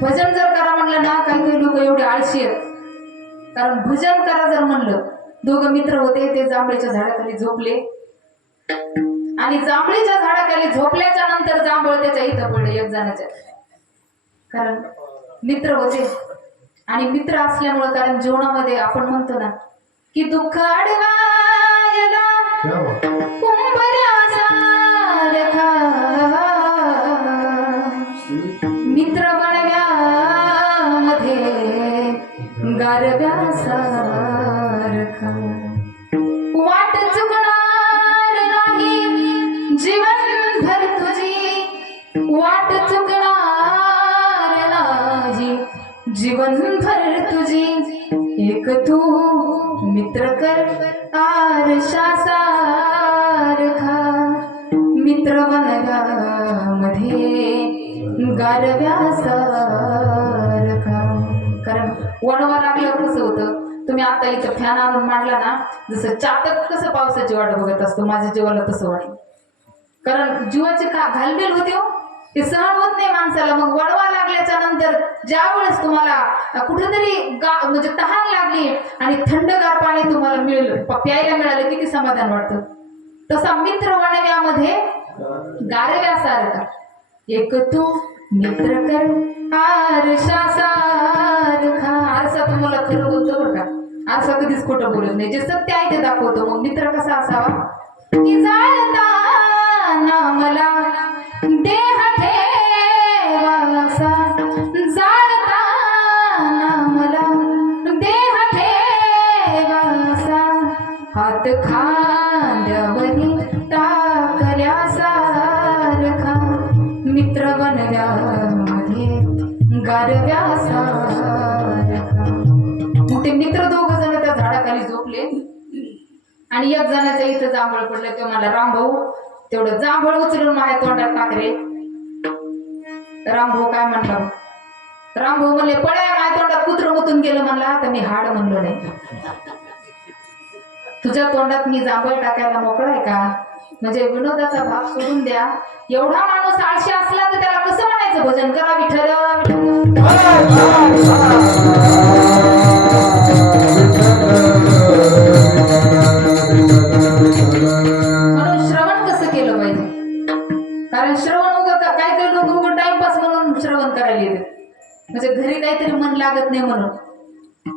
भजन जर करा म्हणलं ना, काही लोक एवढे आळशी आहेत. कारण भजन करा जर म्हणलं, दोघं मित्र होते, ते जांभळीच्या झाडाखाली झोपले आणि जांभळीच्या झाडाखाली झोपल्याच्या नंतर जांभळ फळ त्याच्या इथं पडलं एक जणाच्या. कारण मित्र होते आणि मित्र असल्यामुळं, कारण जीवनामध्ये आपण म्हणतो ना की दुःख अडवायला कुंभऱ्यासारखा मित्र बनव्यामध्ये गारव्यासारखा वाट चुकणार नाही जीवनभर तुझी, वाट चुकणार नाही जीवनभर तुझी, एक तू मित्र कर आरशासारखा मित्र बनव्यामध्ये गारव्यासारखा. कारण वणवा लागल्यावर कसं होतं, तुम्ही आता इथं फॅन आणून मांडला ना, जसं चातक कसं पावसाची वाट बघत असतो, माझ्या जीवाला तसं वाटलं. कारण जीवाची घालमेल होते हो, ते सहन होत नाही माणसाला. मग वणवा लागल्याच्या नंतर ज्या वेळेस तुम्हाला कुठेतरी म्हणजे तहान लागली आणि थंडगार पाणी तुम्हाला मिळेल, प्यायला मिळालं, किती समाधान वाटतं. तसा मित्र वणव्यामध्ये गारव्यासारखा एक तू मित्र कर आरशासारखा. आरसा तुम्हाला खरं बोलतो बरं का, आरसा कधीच खोटं बोलत नाही, जे सत्य आहे ते दाखवतो. मग मित्र कसा असावा की जाळताना मला देह ठेवासा, जाळताना मला देह ठेवासा, हात खांद्यावरी टाकल्यासारखा मित्र बनव्यामध्ये गारव्यासारखा. मग ते मित्र दोघं जण त्या झाडाखाली झोपले आणि एक जणाच्या इथं जांभळ पडलं. ते मला रामभाऊ तेवढं जांभळ उचलून माझ्या तोंडात टाकले. रामभाऊ काय म्हणला, रामभाऊ म्हणले पळ्या माझ्या तोंडात कुत्रं ओतून गेलं म्हणला, तर मी हाड म्हणलो नाही. तुझ्या तोंडात मी जांभळ टाकायला मोकळा आहे का? म्हणजे विनोदाचा भाग सोडून द्या. एवढा माणूस आळशी असला तर त्याला कसं म्हणायचं भजन करा विठ्ठल. म्हणून श्रवण कसं केलं पाहिजे, कारण श्रवण काय काय लोक उगं टाइमपास म्हणून श्रवण करायला येते, म्हणजे घरी काहीतरी मन लागत नाही म्हणून.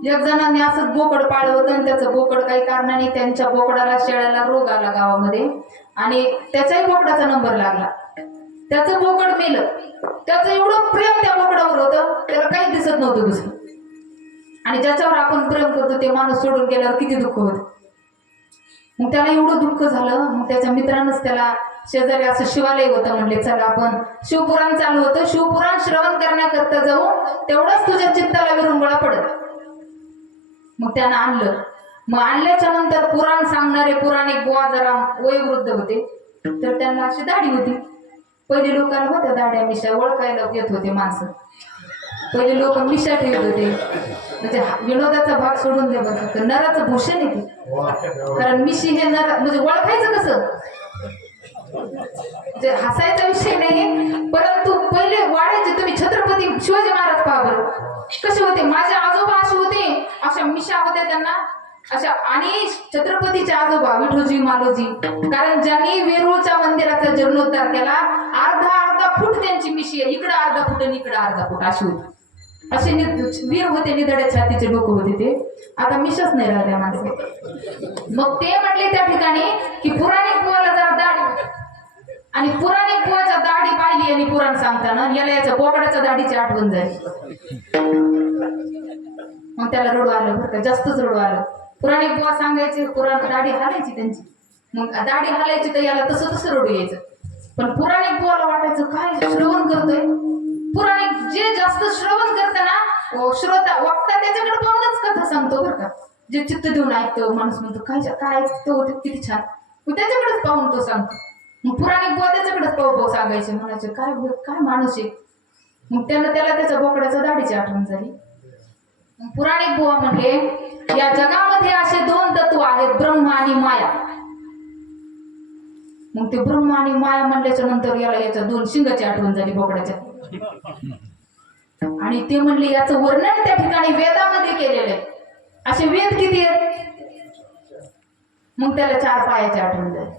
एक जणांनी असंच बोकड पाळलं होतं आणि त्याचं बोकड काही कारणाने त्यांच्या बोकडाला शेळ्याला रोग आला गावामध्ये आणि त्याच्याही बोकडाचा नंबर लागला. त्याचं बोकड मेलं. त्याचं एवढं प्रेम त्या बोकडावर होतं, त्याला काही दिसत नव्हतं दुसरं. आणि ज्याच्यावर आपण प्रेम करतो ते माणूस सोडून गेल्यावर किती दुःख होतं. मग त्याला एवढं दुःख झालं. मग त्याच्या मित्रांनंच त्याला शेजारी असं शिवालय होतं, म्हणले चला आपण शिवपुराण चालू होतं, शिवपुराण श्रवण करण्याकरता जाऊ, तेवढंच तुझ्या चित्ताला विरंगुळा पडत. मग त्यानं आणलं. मग आणल्याच्या नंतर पुराण सांगणारे पुराणिक बुवा जरा वयोवृद्ध होते, तर त्यांना अशी दाढी होती. पहिले लोकांना होत्या दाढ्या मिशा, ओळखायला येत होते माणसं. पहिले लोक मिशा ठेवत होते. म्हणजे विनोदाचा भाग सोडून दे बघा, नराचं भूषण येते. कारण मिशी हे नर म्हणजे ओळखायचं कसं, म्हणजे हसायचा विषय नाही, परंतु पहिले वाढायचे. तुम्ही छत्रपती शिवाजी महाराज पहा बरं कसे होते. माझे आजोबा असे होते, अशा मिशा होत्या त्यांना अशा. आणि छत्रपतीचे आजोबा विठोजी मालोजी, कारण ज्यांनी वेरूळच्या मंदिराचा जीर्णोद्धार केला, अर्धा फूट त्यांची मिशी आहे, इकडं अर्धा फूट आणि इकडं अर्धा फूट अशी होती. असे वीर होते, निधड्या छातीचे डोकं होते ते. आता मिशाच नाही राहिल्या माणसं. मग ते म्हटले त्या ठिकाणी की पुराणिक बुवाला जरा दाढी, आणि पुराणिक बुवाच्या दाढी पाहिली आणि पुराण सांगताना याला याच्या बोकडाच्या दाढीची आठवण जाईल. मग त्याला रडू आलं बरं का, जास्तच रडू आलं. पुराणिक बुवा सांगायचे, पुराण दाढी हालायची त्यांची, मग दाढी हालायची तर याला तसं तसं रडू यायचं. पण पुराणिक बुवाला वाटायचं काय श्रवण करतोय. पुराणिक जे जास्त श्रवण करताना श्रोता वक्ता त्याच्याकडे पाहूनच कथा सांगतो बरं का. जे चित्त देऊन ऐकतो माणूस म्हणतो काय काय ऐकतो किती छान, मग त्याच्याकडेच पाहून तो सांगतो. मग पुराणिक बुवा त्याच्याकडेच पाहू सांगायचे, म्हणायचे काय काय माणूस आहे. मग त्याला त्याच्या बोकडाच्या दाढीची आठवण झाली. मग पुराणिक बुवा म्हणले या जगामध्ये असे दोन तत्व आहेत, ब्रह्म आणि माया. मग ते ब्रह्म आणि माया म्हणल्याच्या नंतर याला याच्या दोन शिंगाची आठवण झाली बोकडाच्या. आणि ते म्हणले याचं वर्णन त्या ठिकाणी वेदामध्ये केलेलं आहे. असे वेद किती आहेत. मग त्याला 4 पायाची आठवण झाली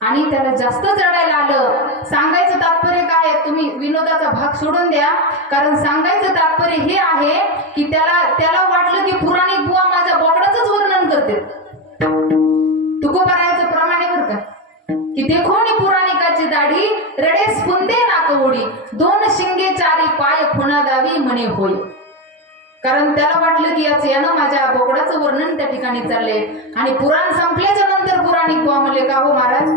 आणि त्याला जास्त चढायला आलं. सांगायचं विनोदाचा भाग सोडून द्या, कारण सांगायचं तात्पर्य हे आहे की त्याला वाटलं की पुराणिक बुवा माझ्या बोकडाचंच वर्णन करते. तुकोबारायाचं प्रमाणे बरं का, की देखोनी पुराणिकाची दाढी रडे स्पुंदे नाकवडी, दोन शिंगे चारी पाय खुणा दावी म्हणे होय. कारण त्याला वाटलं की यानं माझ्या बोकडाचं वर्णन त्या ठिकाणी चाललंय. आणि पुराण संपल्याच्या नंतर पुराणिक बुवा म्हणले, का हो महाराज,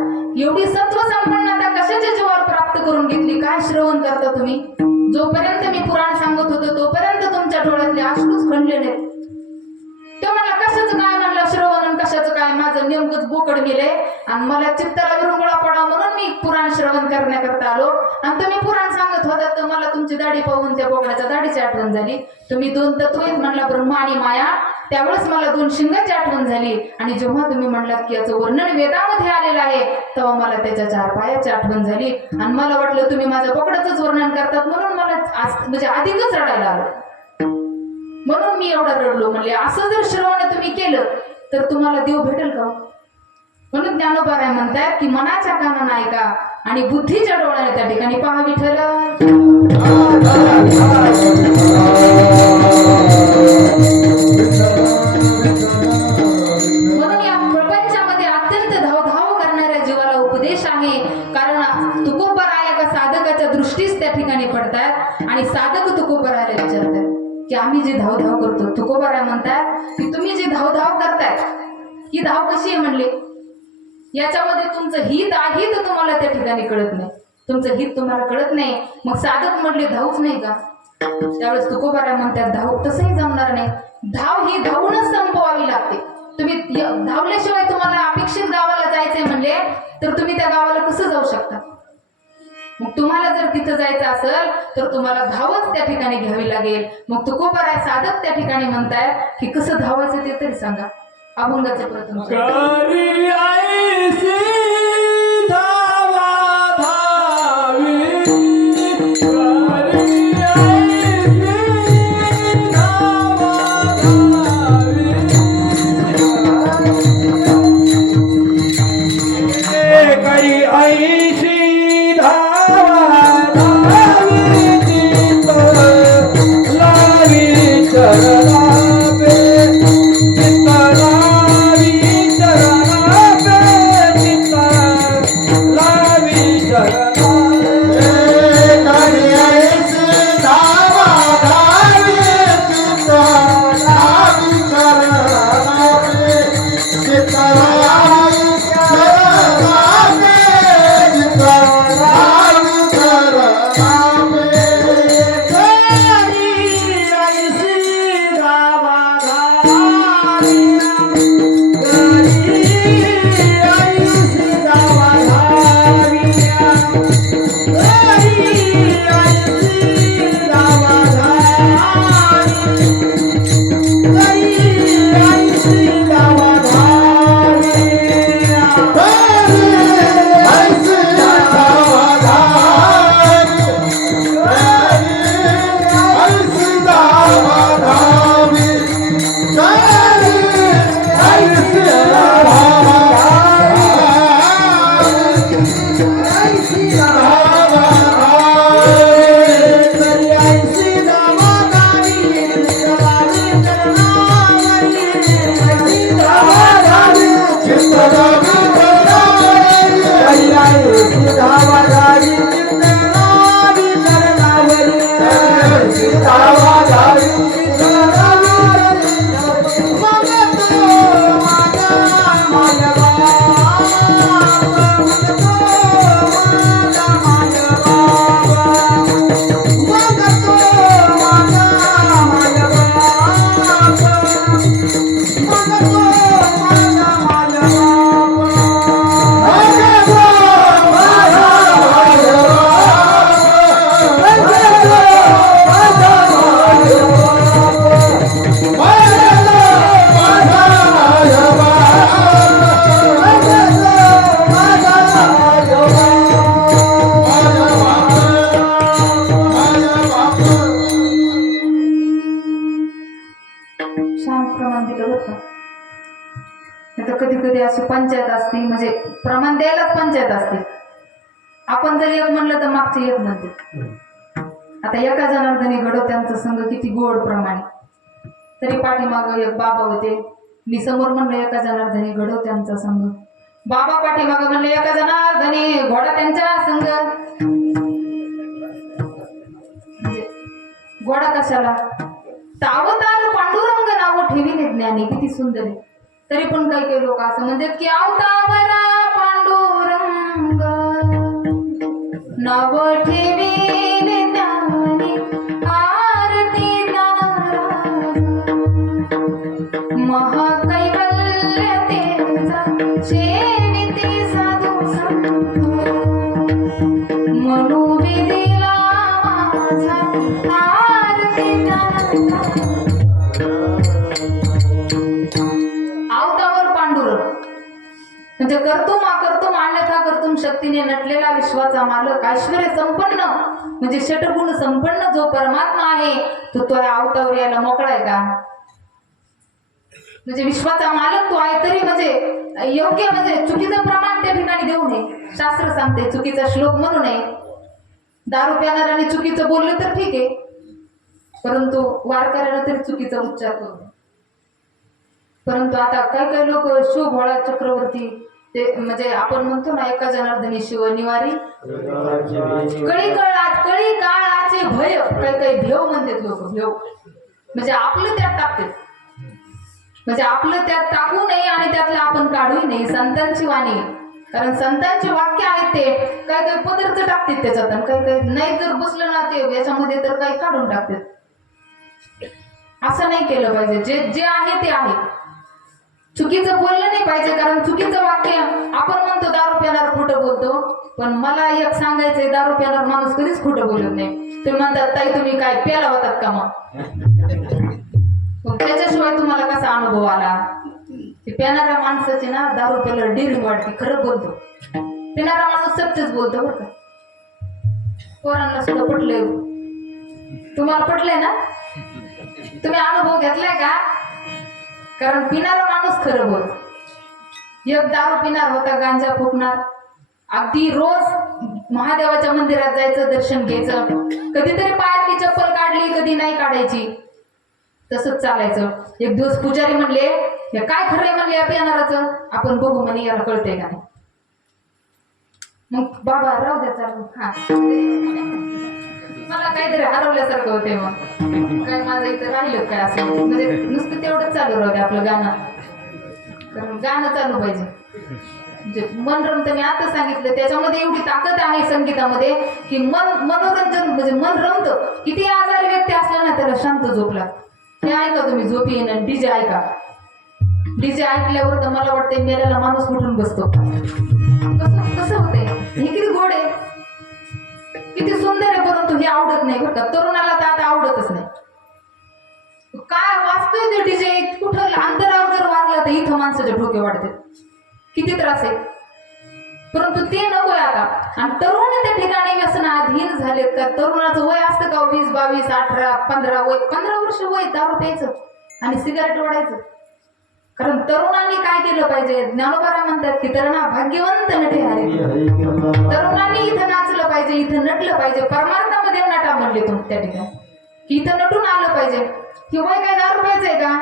एवढी सत्व संपन्नता कशाच्या जीवावर प्राप्त करून घेतली, काय श्रवण करता तुम्ही? जोपर्यंत मी पुराण सांगत होतो तोपर्यंत तुमच्या डोळ्यातले अश्रूच खंडले नाहीत. तो म्हणला, कशाचं काय म्हणलं श्रवण, कशाचं काय, माझं नेमकंच बोकड गेले आणि मला चित्ताला विरंगुळा पडा म्हणून मी पुराण श्रवण करण्याकरता आलो. आणि तुम्ही पुराण सांगत होता तर मला तुमची दाढी पाहून त्या बोकडाच्या दाढीची आठवण झाली. तुम्ही दोन तत्व आहेत म्हणला, ब्रह्मा आणि माया, त्यावेळेस मला दोन शिंगाची आठवण झाली. आणि जेव्हा तुम्ही म्हणलात की याचं वर्णन वेदामध्ये आलेलं आहे तेव्हा मला त्याच्या चार पायाची आठवण झाली. आणि मला वाटलं तुम्ही माझ्या बोकडाचंच वर्णन करतात म्हणून मला म्हणजे अधिकच रडायला आलं, म्हणून मी एवढा रडलो. म्हणले असं जर श्रवण तुम्ही केलं तर तुम्हाला देव भेटेल का? म्हणून ज्ञानोबा म्हणतात की मनाच्या कानानं ऐका आणि बुद्धीच्या डोळ्याने त्या ठिकाणी पहा विठ्ठल. म्हणून या प्रपंचामध्ये अत्यंत धावधाव करणाऱ्या जीवाला उपदेश आहे. कारण तुकोबाराय एका साधकाच्या दृष्टीस त्या ठिकाणी पडतात आणि साधक तुकोबारायला विचारतात की आम्ही जे धावधाव करतो, तुकोबाराय म्हणतात की तुम्ही जे धावधाव करताय ही धाव कशी आहे म्हणले, याच्यामध्ये तुमचं हित आहे तर तुम्हाला त्या ठिकाणी कळत नाही, तुमचं हित तुम्हाला कळत नाही. मग साधक म्हटले धावच नाही का? त्यावेळेस तुकोबाराय म्हणतात धाव तसंही जमणार नाही, धाव ही धावूनच संपवावी लागते. तुम्ही धावल्याशिवाय तुम्हाला अपेक्षित गावाला जायचंय म्हणले तर तुम्ही त्या गावाला कसं जाऊ शकता? मग तुम्हाला जर तिथं जायचं असेल तर तुम्हाला धावच त्या ठिकाणी घ्यावी लागेल. मग तुकोबाराय साधक त्या ठिकाणी म्हणतायत की कसं धावायचं ते तरी सांगा. अभंगाचं प्रथम पंचायत असते, म्हणजे प्रमाण द्यायलाच पंचायत असते. आपण जर एक म्हणलं तर मागचे एक म्हणते. आता एका जनार्दनी घडवत्यांचा संघ किती गोड प्रमाणे. तरी पाठीमाग एक बाबा होते. मी समोर म्हणलं एका जनार्दनी घडवत्यांचा संघ. बाबा पाठीमाग म्हणले एका जनार्दनी घोडा त्यांच्या संघ. म्हणजे घोडा कशाला? अवतार पांडुरंग नाव ठेविले ज्ञानी. किती सुंदर आहे. तरी पण काही काही लोक असं म्हणजे की अवतावरा पांडुरंग नाव ठेविले ज्ञानी आरती नारायण महाकैवल्य त्यांचा सेविते साधू संत मनोविधीला माझा आरती नारायण. आवतावर पांडुरंग म्हणजे कर्तुम अकर्तुम अन्यथा कर्तुम शक्तीने नटलेला विश्वाचा मालक ऐश्वर्य संपन्न म्हणजे षटगुण संपन्न जो परमात्मा आहे तो आवतावर यायला मोकळा आहे का? म्हणजे विश्वाचा मालक तो आहे तरी म्हणजे योग्य म्हणजे चुकीचं प्रमाण त्या ठिकाणी देऊ नये. शास्त्र सांगते चुकीचा श्लोक म्हणू नये. दारू प्यानाराने चुकीचं बोललं तर ठीक आहे, परंतु वारकऱ्यानं तरी चुकीचा उच्चार करू नये. परंतु आता काही काही लोक शिव भोळा चक्रवर्ती ते म्हणजे आपण म्हणतो ना एका जनार्दनी शिव निवारी कळी काळाचे भय. काही काही भेव म्हणतात लोक. भेव म्हणजे आपलं त्यात टाकते. म्हणजे आपलं त्यात टाकू नये आणि त्यातलं आपण काढूही नाही. संतांची वाणी कारण संतांची वाक्य आहेत ते काही काही पदार्थ टाकतात त्याच्यात आणि काही काही नाही जर बसलं ना ते याच्यामध्ये तर काही काढून टाकतात. असं नाही केलं पाहिजे. जे जे आहे ते आहे. चुकीचं बोललं नाही पाहिजे कारण चुकीचं वाक्य आपण म्हणतो दारू प्यानार खोटं बोलतो, पण मला एक सांगायचंय दारू प्यानार माणूस कधीच खोटं बोलत नाही. तुम्ही म्हणतात ताई तुम्ही काय प्याला होतात का? मग त्याच्याशिवाय तुम्हाला कसा अनुभव आला? ते प्यानाऱ्या माणसाची ना दारू प्यायला डिरिंग वाटते. खरं बोलतो पिणारा माणूस सत्यच बोलतो बरं का. पोरांना सुद्धा पटलंय. तुम्हाला पटलंय ना? तुम्ही अनुभव घेतलाय का? कारण पिणारा माणूस खरं बोलतो. एक दारू पिणार होता, गांजा फुकणार, अगदी रोज महादेवाच्या मंदिरात जायचं, दर्शन घ्यायचं, कधीतरी पायातली चप्पल काढली कधी नाही काढायची, तसंच चालायचं. एक दिवस पुजारी म्हणले हे काय खरंय म्हणले या पिणाराचं, आपण बघू म्हणे याला कळतंय का नाही. मग बाबा राहू द्या चालू. हा मला काहीतरी हरवल्यासारखं होते. मग काय माझं इथं राहिलं काय असं म्हणजे नुसतं तेवढंच चालू राहते आपलं गाणं. कारण गाणं चालू पाहिजे. म्हणजे मन रमतं. मी आता सांगितलं त्याच्यामध्ये एवढी ताकद आहे संगीतामध्ये की मनोरंजन म्हणजे मन रमतं. किती आजारी व्यक्ती असला ना त्याला शांत झोपला. हे ऐका तुम्ही झोप येईन. डीजे ऐका. डीजे ऐकल्यावर तर मला वाटतं मेल्याला माणूस उठून बसतो. कसं होतंय? हे किती गोड आहे, किती सुंदर आहे, परंतु हे आवडत नाही बरं का. तरुणाला तर आता आवडतच नाही. काय वाजतोय ते डीजे, कुठं अंतरावर जर वाजला तर इथं माणसाचे डोके वाढते. किती त्रास आहे. परंतु ते नकोय आता. आणि तरुण त्या ठिकाणी व्यसनाधीन झालेत का? तरुणाचं वय असतं का 20, 22, 18, 15 वय, 15 वर्ष वय दारू प्यायचं आणि सिगारेट ओढायचं. कारण तरुणांनी काय केलं पाहिजे? ज्ञानोबा म्हणतात की तरुणा भाग्यवंत नटे हरी. तरुणांनी इथं नाचलं पाहिजे, इथं नटलं पाहिजे. परमार्थामध्ये नटा म्हणले तुम्ही त्या ठिकाणी की इथं नटून आलं पाहिजे. कि वय काय दारू प्यायचंय का?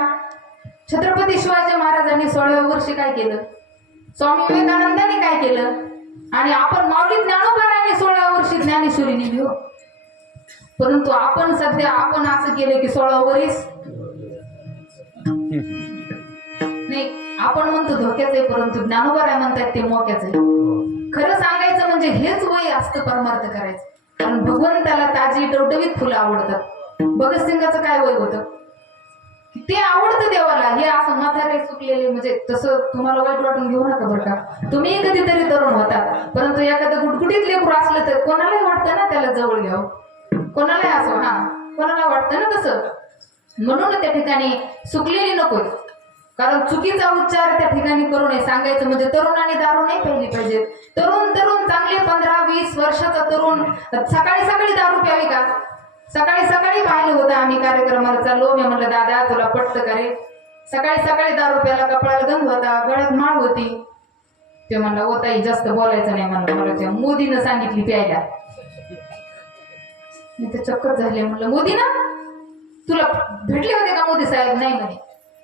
छत्रपती शिवाजी महाराजांनी 16व्या वर्षी काय केलं? स्वामी विवेकानंदांनी काय केलं? आणि आपण माऊली ज्ञानोबारांनी 16व्या वर्षी ज्ञानेश्वरी लिहिली हो. परंतु आपण सध्या आपण असं केलं की 16 वर्ष नाही. आपण म्हणतो धोक्याचं आहे, परंतु ज्ञानोबा म्हणतात ते मोक्याचं आहे. खरं सांगायचं म्हणजे हेच वय असतं परमार्थ करायचं. कारण भगवंताला ताजी टवटवीत फुलं आवडतात. भगतसिंगाचं काय वय होतं? ते आवडतं देवाला. हे असं म्हातारे चुकलेले म्हणजे तसं तुम्हाला वाईट वाटून घेऊ नका बरं का. तुम्ही कधीतरी तरुण होतात, परंतु एखादं गुटगुटीत लेकरू असलं तर कोणालाही वाटतं ना त्याला जवळ घ्यावं. कोणालाही असो, हा कोणाला वाटतं ना तसं. म्हणून त्या ठिकाणी चुकलेली नकोय. कारण चुकीचा उच्चार त्या ठिकाणी करू नये. सांगायचं म्हणजे तरुणांनी दारू नाही प्यायली पाहिजे. तरुण चांगले 15-20 वर्षाचा तरुण सकाळी सकाळी दारू प्यावी का? सकाळी पाहिलं होतं आम्ही कार्यक्रमाला चाललो. मी म्हणलं दादा तुला पटतं का रे? सकाळी दारू प्यायला, कपड्याला गंध होता, गळ्यात माळ होती. ते म्हणलं ओ ताई जास्त बोलायचं नाही. मला त्या मोदीनं सांगितली प्यायला. मी तर चक्कर झाले. म्हणलं मोदी ना तुला भेटले होते का मोदी साहेब? नाही म्हणे.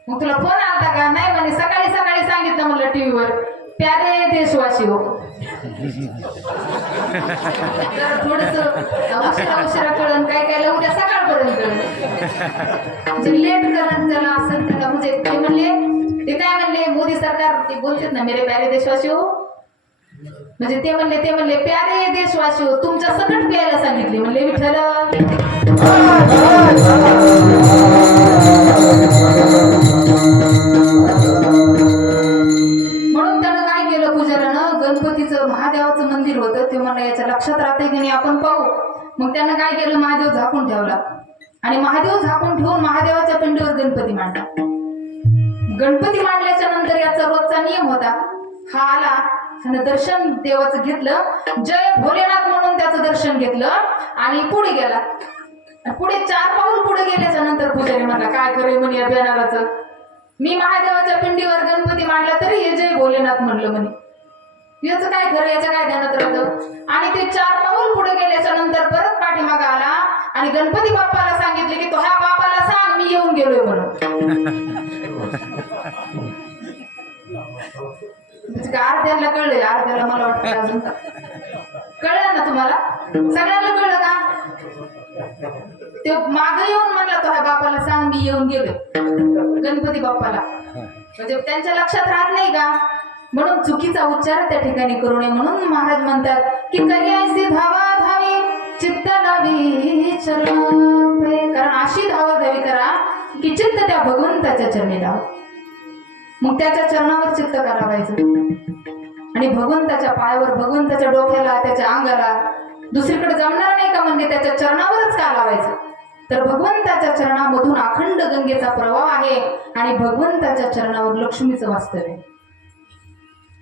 मग तुला फोन आलता का? नाही म्हणे. सकाळी सकाळी सांगितलं म्हणलं टीव्हीवर, प्यारे देशवासी हो. थोडस उशिरा कळण, काय काय उद्या सकाळपर्यंत कळण, म्हणजे लेट करण त्याला असं त्याला. म्हणजे ते म्हणले, ते काय म्हणले मोदी सरकार, ते बोलतात ना मेरे प्यारे देशवासी हो, म्हणजे ते म्हणले प्यारे देशवासी हो तुमच्या सकट प्यायला सांगितले. म्हणले विठ्ठल. म्हणून त्यानं काय केलं पुजाऱ्यानं, गणपतीचं महादेवाचं मंदिर होतं ते, म्हणलं याच्या लक्षात राहते की नाही आपण पाहू. मग त्यानं काय केलं, महादेव झाकून ठेवला आणि महादेव झाकून ठेवून महादेवाच्या पिंडीवर गणपती मांडला. गणपती मांडल्याच्या नंतर याचा रोजचा नियम होता, हा आला त्यानं दर्शन देवाचं घेतलं, जय भोलेनाथ म्हणून त्याचं दर्शन घेतलं आणि पुढे गेला. पुढे 4 पाऊल पुढे गेल्याच्या नंतर पुजारी म्हणला काय करे म्हणे या बेनाराचं, मी महादेवाच्या पिंडीवर गणपती मांडला तरी हे जय भोलेनाथ म्हणलं म्हणे, याचं काय खरं, याच्या काय ध्यानात राहतं. आणि ते 4 पाऊल पुढे गेल्याच्या नंतर परत पाठीमागा आला आणि गणपती बाप्पाला सांगितले की तो ह्या बापाला सांग मी येऊन गेलोय म्हणून. अर्ध्याला कळलंय, अर्ध्याला मला वाटतं अजून कळलं ना तुम्हाला, सगळ्यांना कळलं का? ते माग येऊन म्हणला तो ह्या बापाला सांग मी येऊन गेलोय गणपती बाप्पाला, म्हणजे त्यांच्या लक्षात राहत नाही का. म्हणून चुकीचा उच्चार त्या ठिकाणी करू नये. म्हणून महाराज म्हणतात की करियासी धावा धावी चित्त लावी चरणावे, कारण अशी धावाधावी करा की चित्त त्या भगवंताच्या चरणी लाव. मग त्याच्या चरणावर चित्त करावायचं आणि भगवंताच्या पायावर, भगवंताच्या डोक्याला, त्याच्या अंगाला दुसरीकडे जमणार नाही का, म्हणजे त्याच्या चरणावरच का लावायचं. तर भगवंताच्या चरणामधून अखंड गंगेचा प्रवाह आहे आणि भगवंताच्या चरणावर लक्ष्मीचं वास्तव्य.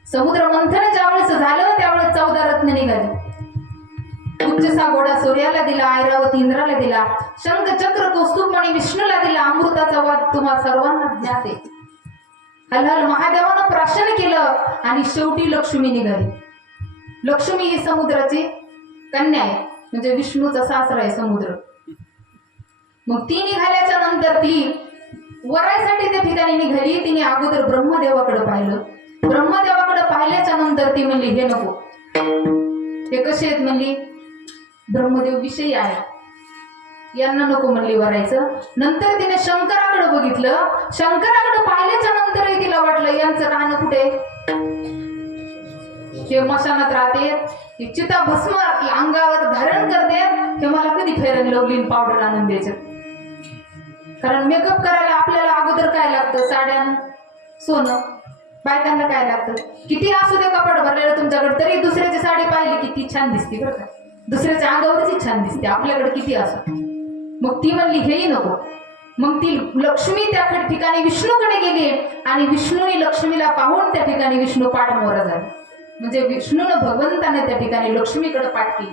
समुद्र मंथन ज्यावेळेस झालं त्यावेळेस 14 रत्न निघाली. उच्चसा घोडा सूर्याला दिला, ऐरावत इंद्राला दिला, शंख चक्र कौस्तुभमणी विष्णूला दिला, अमृताचा वाद तुम्हा सर्वांना ज्ञात आहे. हलहल महादेवानं प्राशन केलं आणि शेवटी लक्ष्मी निघाली. लक्ष्मी ही समुद्राची कन्या आहे, म्हणजे विष्णूचा सासरा आहे समुद्र. मग ती निघाल्याच्या नंतर ती वरायसाठी त्या ठिकाणी निघाली. तिने अगोदर ब्रह्मदेवाकडे पाहिलं. ब्रह्मदेवाकडे पाहिल्याच्या नंतर ती म्हणली हे नको, हे कसे आहेत म्हणली, ब्रह्मदेव विषयी आहे, यांना नको म्हणली वरायचं. नंतर तिने शंकराकडे बघितलं. शंकराकडे पाहिल्याच्या नंतरही तिला वाटलं यांचं राहणं कुठे, हे मशानात राहते, हे चिता भस्म अंगावर धारण करते, हे मला कधी फेरन लवली पावडर आणून द्यायचं. कारण मेकअप करायला आपल्याला अगोदर काय लागतं, साड्या सोनं. बायकांना काय लागतं, किती असू दे कपड भरलेलं तुमच्याकडे तरी दुसऱ्याची साडी पाहिली किती छान दिसते बरं का, दुसऱ्याच्या अंगावरची छान दिसते, आपल्याकडे किती असो. मग ती म्हणली हेही नको. मग ती लक्ष्मी त्या ठिकाणी विष्णूकडे गेली आणि विष्णूने लक्ष्मीला पाहून त्या ठिकाणी विष्णू पाठमोरा झाला. म्हणजे विष्णूनं भगवंताने त्या ठिकाणी लक्ष्मीकडे पाठ केली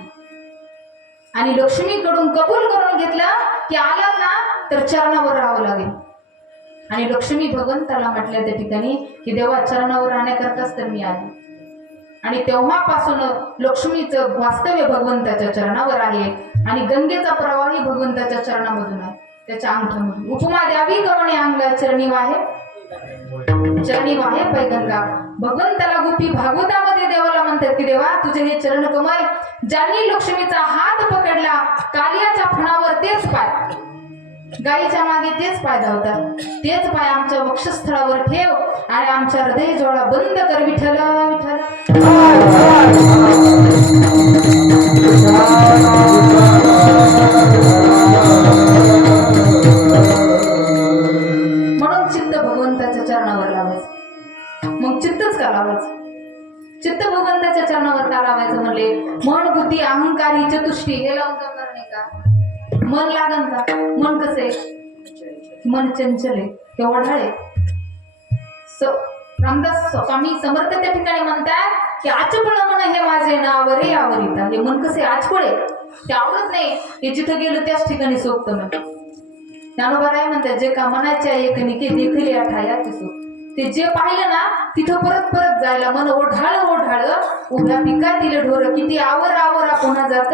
आणि लक्ष्मीकडून कबूल करून घेतलं की आलात ना तर चरणावर राहावं लागेल. आणि लक्ष्मी भगवंताला म्हटल्या त्या ठिकाणी की देवा चरणावर राहण्याकरताच तर मी आली. आणि तेव्हापासून लक्ष्मीचं वास्तव्य भगवंताच्या चरणावर आहे आणि गंगेचा प्रवाही भगवंताच्या चरणामधून आहे, त्याच्या अंगठामधून. उपमा द्यावी गवणे अंगा चरणी वाहे, चरणी वाहे पैगंगा. भगवंताला गोपी भागवतामध्ये देवाला म्हणतात की देवा तुझे हे चरण कमल, ज्यांनी लक्ष्मीचा हात पकडला कालियाच्या फणावर तेच पाय, गायीच्या मागे तेच पाय धावतात, तेच पाय आमच्या वक्षस्थळावर ठेव आणि आमच्या हृदय जोडा बंद कर विठ्ठल विठ्ठल. म्हणून चित्त भगवंताच्या चरणावर लावायचं. मग चित्तच का लावायचं, चित्त भगवंताच्या चरणावर का लावायचं म्हणले, मन बुद्धी अहंकार ही चतुष्टी हे लावून जमणार नाही का. मन लागन का, मन कसं आहे, मन चंचल आहे, ते ओढाळे. रामदास स्वामी समर्थ त्या ठिकाणी म्हणतात की आचपळ मन हे माझे नावरे आवरिता. हे मन कसे आचपळे, ते आवडत नाही, हे जिथं गेलं त्याच ठिकाणी सोबत मग ज्ञानोबा राय म्हणतात जे का मनाच्या एक निके देखली आठाया ते सोप. ते जे पाहिलं ना तिथं परत परत जायला मन ओढाळ ओढाळ. उभ्या पिकातील ढोर किती आवर आवर पुन्हा जात,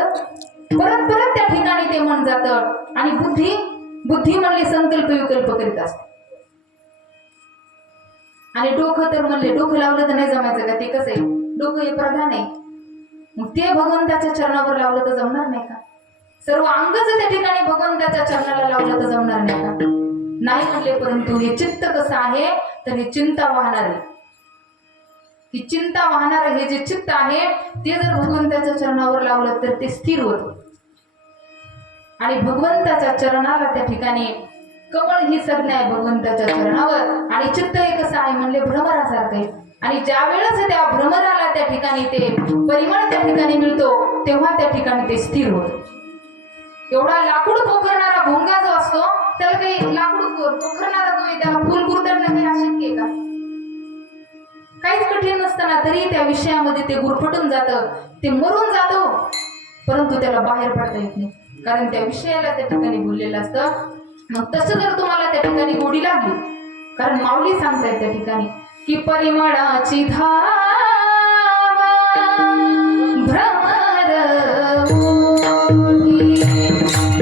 परत परत त्या ठिकाणी ते मन जातं आणि बुद्धी म्हणले संकल्प विकल्प करीत असते. आणि डोकं तर म्हणले डोकं लावलं तर नाही जमायचं का? ते कसं आहे, डोकं हे प्रधान आहे. मग ते भगवंताच्या चरणावर लावलं तर जमणार नाही का? सर्व अंगच त्या ठिकाणी भगवंताच्या चरणाला लावलं तर जमणार नाही का? नाही म्हणले. परंतु हे चित्त कसं आहे तर हे चिंता वाहणार आहे. ही चिंता वाहणार हे जे चित्त आहे ते जर भगवंताच्या चरणावर लावलं तर ते स्थिर होतं. आणि भगवंताच्या चरणाला त्या ठिकाणी कमळ ही संज्ञा आहे भगवंताच्या चरणावर. आणि चित्त हे कसं आहे म्हणले भ्रमरासारखं आहे. आणि ज्या वेळेस त्या भ्रमराला त्या ठिकाणी ते परिमळ त्या ठिकाणी मिळतो तेव्हा त्या ठिकाणी ते स्थिर होतं. एवढा लाकूड पोखरणारा भोंगा जो असतो त्याला काही लाकूड पोखरणारा जो आहे त्याला फुल गुरतडणं काही अशक्य आहे का? काहीच कठीण नसताना तरी त्या विषयामध्ये ते गुरफटून जातं, ते मरून जातो, परंतु त्याला बाहेर पडता येत नाही. कारण त्या विषयाला त्या ठिकाणी बोललेलं असतं. मग तसं जर तुम्हाला त्या ठिकाणी गोडी लागली, कारण माऊली सांगतायत त्या ठिकाणी की परिमळाची धावा भ्रमर ओढी,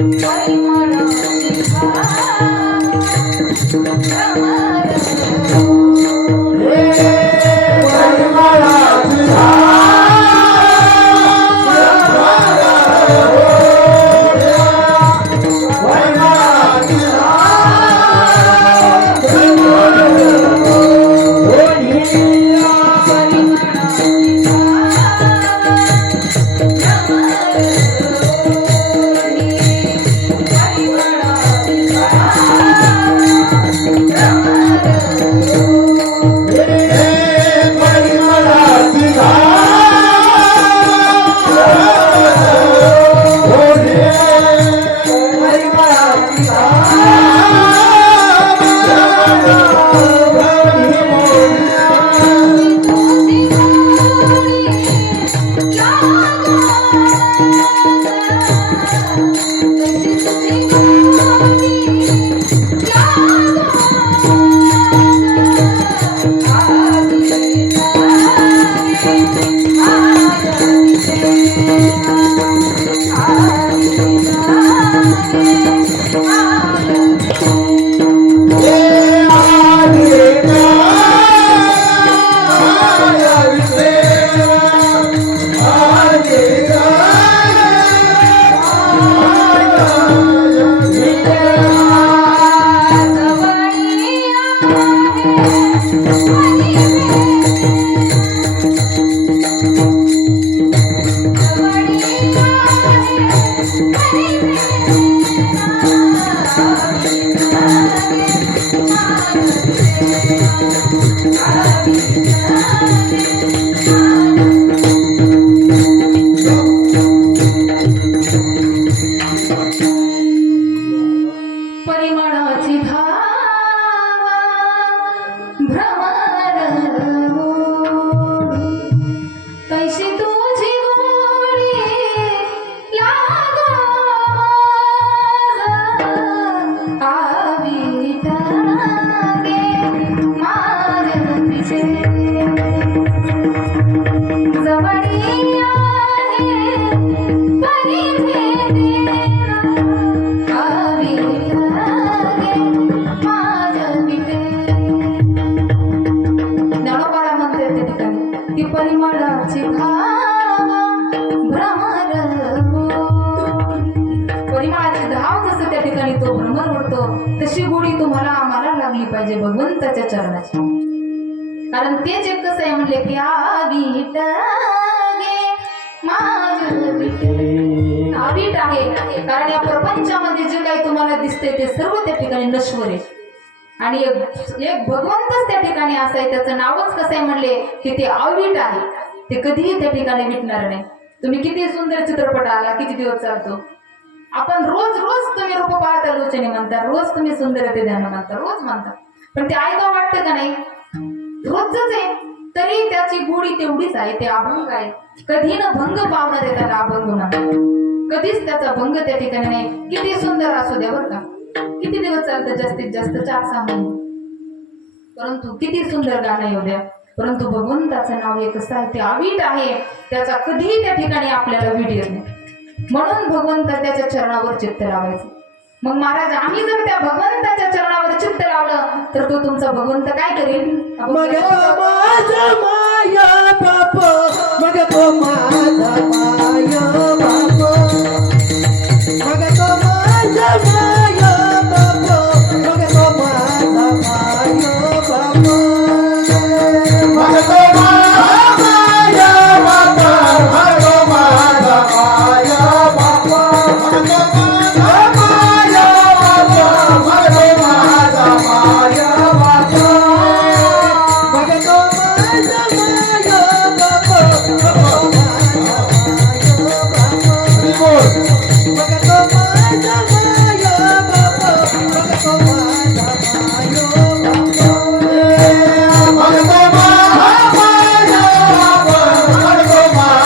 परिमळाची धावा भ्रमर ओढी. परिमळाची धावा भ्रमर ओढी, कैशी तुझी गोडी लागो माझा आविता गे माझे पिसे जवळी आहे परिभेदेना परिमळाची धावा भ्रमर ओढी. परिमळाची धाव जसं त्या ठिकाणी तो भ्रमर ओढतो तशी गोडी तुम्हाला आम्हाला लागली पाहिजे भगवंताच्या चरणाची. कारण तेच एक कसं आहे म्हणले की आवीट गे माझ आवीट आहे. कारण या प्रपंचामध्ये जे काही तुम्हाला दिसते ते सर्व त्या ठिकाणी नश्वर आहे. आणि एक भगवंतच त्या ठिकाणी असं आहे, त्याचं नावच कसं आहे म्हणले की ते अवीट आहे. ते कधीही त्या ठिकाणी विटणार नाही. तुम्ही किती सुंदर चित्रपट आला, किती दिवस चालतो, आपण रोज तुम्ही रूप पाहता लोचने म्हणता, रोज तुम्ही सुंदरते ध्यान म्हणता, रोज म्हणता, पण ते ऐकावं वाटतं का नाही? रोजच आहे तरी त्याची गोडी तेवढीच आहे. ते अभंग आहे. कधी न भंग पावणार आहे त्याला अभंग म्हणतात. कधीच त्याचा भंग त्या ठिकाणी नाही. किती सुंदर असू द्या बरं का, किती दिवस चालतं, जास्तीत जास्त 4-6 महिने, परंतु किती सुंदर गाणं येऊ द्या, परंतु भगवंताचं नाव एक असं आहे ते अवीट आहे. त्याचा कधीही त्या ठिकाणी आपल्याला वीट येत नाही. म्हणून भगवंत त्याच्या चरणावर चित्त लावायचं. मग महाराज आम्ही जर त्या भगवंताच्या चरणावर चित्त लावलं तर तो तुमचा भगवंत काय करेल? मग तो माझा माया बाप, मग तो माझा माया बाप, मग तो माझा माया बाप, मग तो माझा माया बाप, मग तो माझा माया बाप, मग तो माझा माया बाप, मग तो माझा माया बाप, मग तो माझा माया बाप, मग तो माझा माया बाप, मग तो माझा माया बाप, मग तो माझा माया बाप, मग तो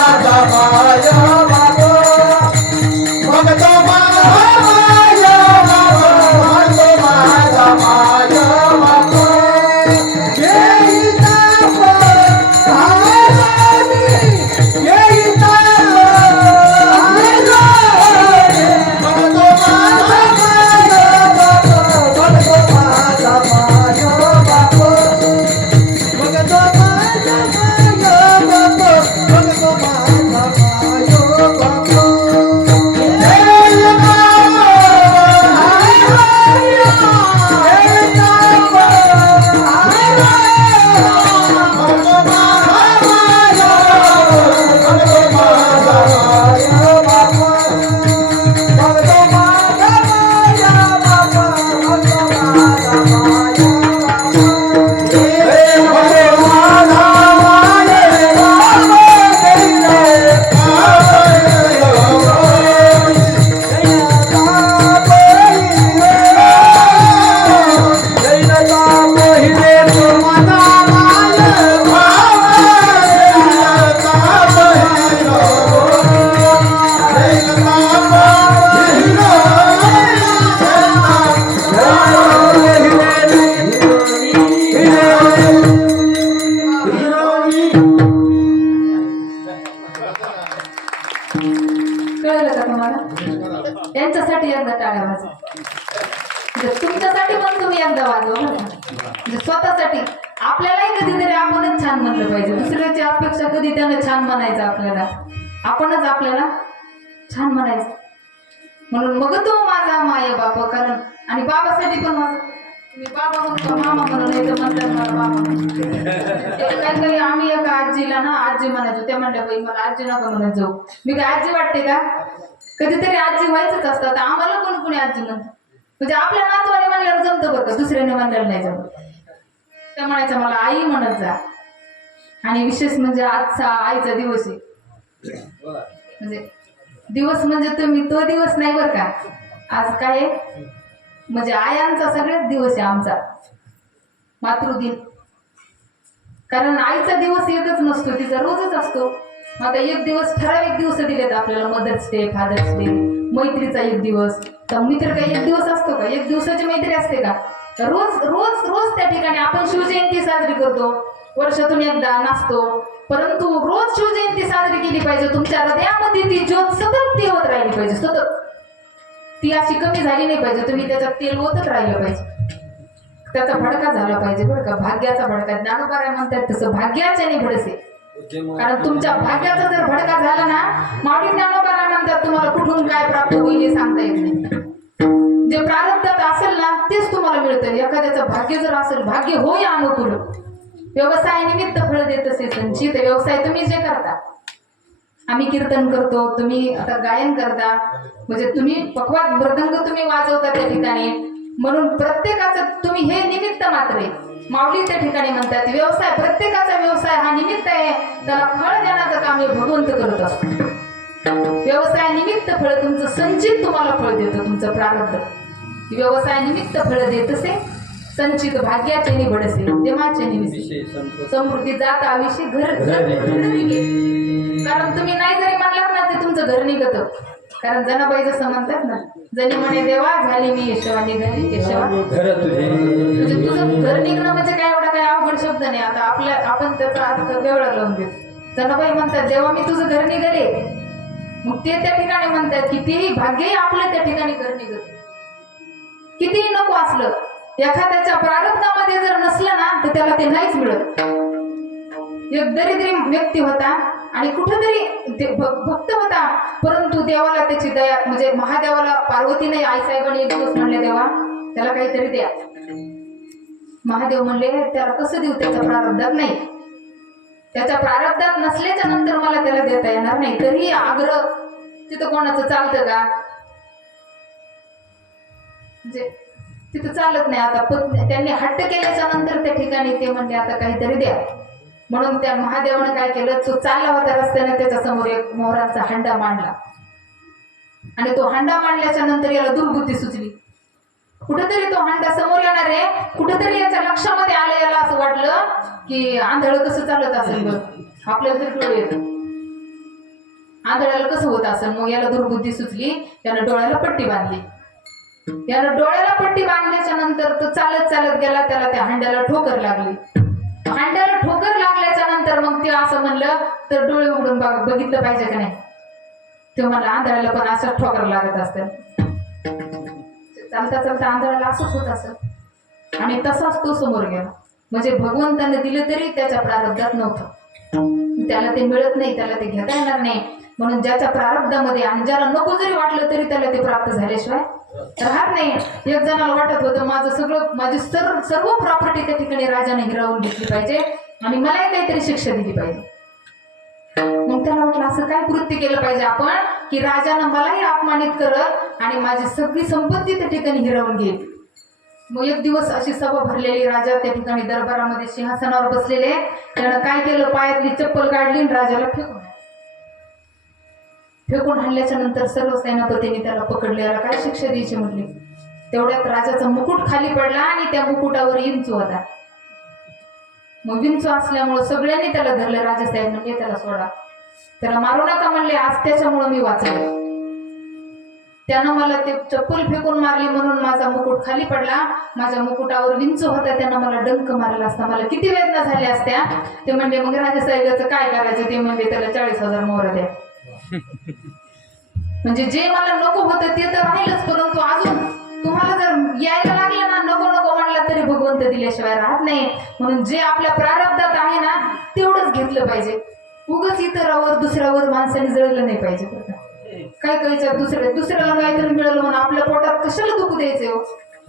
माझा माया बाप, मग तो माझा माया बाप, मग तो माझा बाप, मग तो माझा माया बाप, येईता हारानी, येईता हारानी, मग तो माझा माया बाप, मग तो माझा माया बाप, मग तो माझा माया बाप, मग तो माझा माया बाप, येईता कळलं का तुम्हाला? यांच्यासाठी एकदा टाळ्या वाजवा. म्हणजे तुमच्यासाठी पण तुम्ही एकदा वाजवा बरं का? म्हणजे स्वतःसाठी आपल्यालाही कधीतरी आपणच छान म्हणलं पाहिजे. दुसऱ्याची अपेक्षा कधी त्यानं छान म्हणायचं आपल्याला, आपणच आपल्याला छान म्हणायचं. म्हणून मग तो माझा माया बाप, कारण आणि बाबासाठी पण माझं मी बाबा म्हणतो मामा म्हणून नाही तर म्हणतात मला बाबा म्हणून. काही काही आम्ही एका आजीला ना आजी म्हणायचो, त्या म्हणल्या बाई मला आजी नका म्हणत जाऊ. मी काय आजी वाटते का? कधीतरी आजी व्हायचंच असतं. तर आम्हाला कोण कोणी आजी म्हणतो, म्हणजे आपल्या नातवाने म्हणल्यावर जमतं बरं का, दुसऱ्याने म्हणल्याला नाही जमत. त्या म्हणायचं मला आई म्हणत जा. आणि विशेष म्हणजे आजचा आईचा दिवस आहे. म्हणजे दिवस म्हणजे तुम्ही तो दिवस नाही बरं का, आज काय आहे? म्हणजे आयांचा सगळ्यात दिवस आहे आमचा मातृदिन. कारण आईचा दिवस एकच नसतो, तिचा रोजच असतो. आता एक दिवस ठराविक दिवस दिलेत आपल्याला, मदर्स डे, फादर्स डे, मैत्रीचा एक दिवस. तर मित्र काही एक दिवस असतो का? एक दिवसाची मैत्री असते का? रोज रोज रोज त्या ठिकाणी आपण शिवजयंती साजरी करतो, वर्षातून एकदा नाचतो, परंतु रोज शिवजयंती साजरी केली पाहिजे. तुमच्या हृदयामध्ये ती ज्योत सतत तेवत राहिली पाहिजे, सतत ती अशी कमी झाली नाही पाहिजे. तुम्ही त्याच्यात तेल ओतत राहिलं पाहिजे, त्याचा भडका झाला पाहिजे बरं का. भाग्याचा भडका ज्ञानोबा म्हणतात तसं भाग्याच्याने भडसे. कारण तुमच्या भाग्याचा जर भडका झाला ना, माऊली ज्ञानोबा म्हणतात तुम्हाला कुठून काय प्राप्त होईल हे सांगता येत नाही. जे प्रारब्धात असेल ना तेच तुम्हाला मिळतं. एखाद्याचं भाग्य जर असेल, भाग्य होय अनुकूल, व्यवसाय निमित्त फळ देत असे संचित. व्यवसाय तुम्ही जे करता, आम्ही कीर्तन करतो, तुम्ही आता गायन करता, म्हणजे तुम्ही पखवात मृदंग तुम्ही वाजवता त्या ठिकाणी, म्हणून प्रत्येकाचं तुम्ही हे निमित्त मात्र आहे. माऊली त्या ठिकाणी म्हणतात व्यवसाय, प्रत्येकाचा व्यवसाय हा निमित्त आहे, त्याला फळ देण्याचं काम हे भगवंत करत असतो. व्यवसाय निमित्त फळ तुमचं संचित तुम्हाला फळ देतं, तुमचं प्रारब्ध व्यवसाय निमित्त फळ देत असे संचित. भाग्याचे निबडसे देवाचे निविसे समृद्धी जात आविषयी घर निघे. कारण तुम्ही नाही जरी म्हणलात ना ते तुमचं घर निघत. कारण जनाबाई जसं म्हणतात ना, जणी म्हणे देवा झाली मी यशवा निघाली केशवा. म्हणजे तुझं घर निघणं म्हणजे काय एवढा काय अवघड शब्द नाही. आता आपण त्याचा अर्थ वेगळा लावून देतो. जनाबाई म्हणतात देवा मी तुझं घर निघाले, मग ते त्या ठिकाणी म्हणतात कितीही भाग्यही आपलं त्या ठिकाणी घर निघत, कितीही नको असलं, एखाद्याच्या प्रारब्धामध्ये जर नसलं ना तर त्याला ते नाहीच मिळत. एक दरिद्री व्यक्ती होता आणि कुठेतरी भक्त होता, परंतु देवाला त्याची दया, म्हणजे महादेवाला पार्वतीने आईसाहेबांनी एक दिवस म्हणले देवा त्याला काहीतरी द्या. महादेव म्हणले त्याला कसं देऊ, त्याच्या प्रारब्धात नाही, त्याच्या प्रारब्धात नसल्याच्या नंतर मला त्याला देता येणार नाही. तरी आग्रह तिथं कोणाचं चालतं का, म्हणजे तिथं चालत नाही. आता त्यांनी हट्ट केल्याच्या नंतर त्या ठिकाणी ते म्हणले आता काहीतरी द्या. म्हणून त्या महादेवाने काय केलं, तो चालला होता रस्त्याने, त्याच्या समोर एक मोहराचा हंडा मांडला आणि तो हंडा मांडल्याच्या नंतर याला दुर्बुद्धी सुचली. कुठेतरी तो हंडा समोर येणार आहे, कुठेतरी याच्या लक्षामध्ये आलं, याला असं वाटलं की आंधळ कसं चालत असेल बघ, आपल्याला तरी डोळे येत, आंधळ्याला कसं होत असेल. मग याला दुर्बुद्धी सुचली, त्यानं डोळ्याला पट्टी बांधली. यानं डोळ्याला पट्टी बांधल्याच्या नंतर तो चालत चालत गेला, त्याला त्या हंड्याला ठोकर लागली. हंड्याला ठोकर लागल्याच्या नंतर मग ते असं म्हणलं तर डोळे उघडून बघितलं पाहिजे का नाही. ते म्हणलं आंधळ्याला पण असं ठोकर लागत असतं, चालता चालता आंधळ्याला असंच होत असत आणि तसाच तो समोर गेला. म्हणजे भगवंताने दिलं तरी त्याच्या प्रारब्धात नव्हतं, त्याला ते मिळत नाही, त्याला ते घेता येणार नाही. म्हणून ज्याच्या प्रारब्धामध्ये आणि ज्याला नको जरी वाटलं तरी त्याला ते प्राप्त झाल्याशिवाय राहत नाही. एक जणाला वाटत होतं माझी सर्व प्रॉपर्टी त्या ठिकाणी राजाने हिरावून घेतली पाहिजे आणि मलाही काहीतरी शिक्षा दिली पाहिजे. मग त्याला वाटलं असं काय कृत्य केलं पाहिजे आपण की राजानं मलाही अपमानित करत आणि माझी सगळी संपत्ती त्या ठिकाणी हिरावून घेईल. मग एक दिवस अशी सभा भरलेली, राजा त्या ठिकाणी दरबारामध्ये सिंहासनावर बसलेले. त्यानं काय केलं, पायातली चप्पल काढली आणि राजाला फेकून हाणल्याच्या नंतर सर्व सेनापतींनी त्याला पकडलेला काय शिक्षा द्यायची म्हटली. तेवढ्यात राजाचा मुकुट खाली पडला आणि त्या मुकुटावर विंचू होता. मग विंचू असल्यामुळे सगळ्यांनी त्याला धरलं. राजासाहेब म्हणजे त्याला सोडा, त्याला मारू नका म्हणले, आज त्याच्यामुळे मी वाचले. त्यानं मला ते चप्पल फेकून मारली म्हणून माझा मुकुट खाली पडला, माझ्या मुकुटावर विंचू होता, त्यानं मला डंक मारला असता मला किती वेदना झाल्या असत्या. ते म्हणले मग राजासाहेबाचं काय करायचं, ते म्हणले त्याला 40,000 मोहर द्या. म्हणजे जे मला नको होतं ते तर राहिलंच, परंतु अजून तुम्हाला जर यायला लागलं ना, नको नको म्हणला तरी भगवंत दिल्याशिवाय राहत नाही. म्हणून जे आपल्या प्रारब्धात आहे ना तेवढंच घेतलं पाहिजे. उगाच इतरावर दुसऱ्यावर माणसाने जळलं नाही पाहिजे. काय करायचं, दुसऱ्याला काहीतरी मिळालं म्हणून आपल्या पोटात कशाला दुखू द्यायचे हो,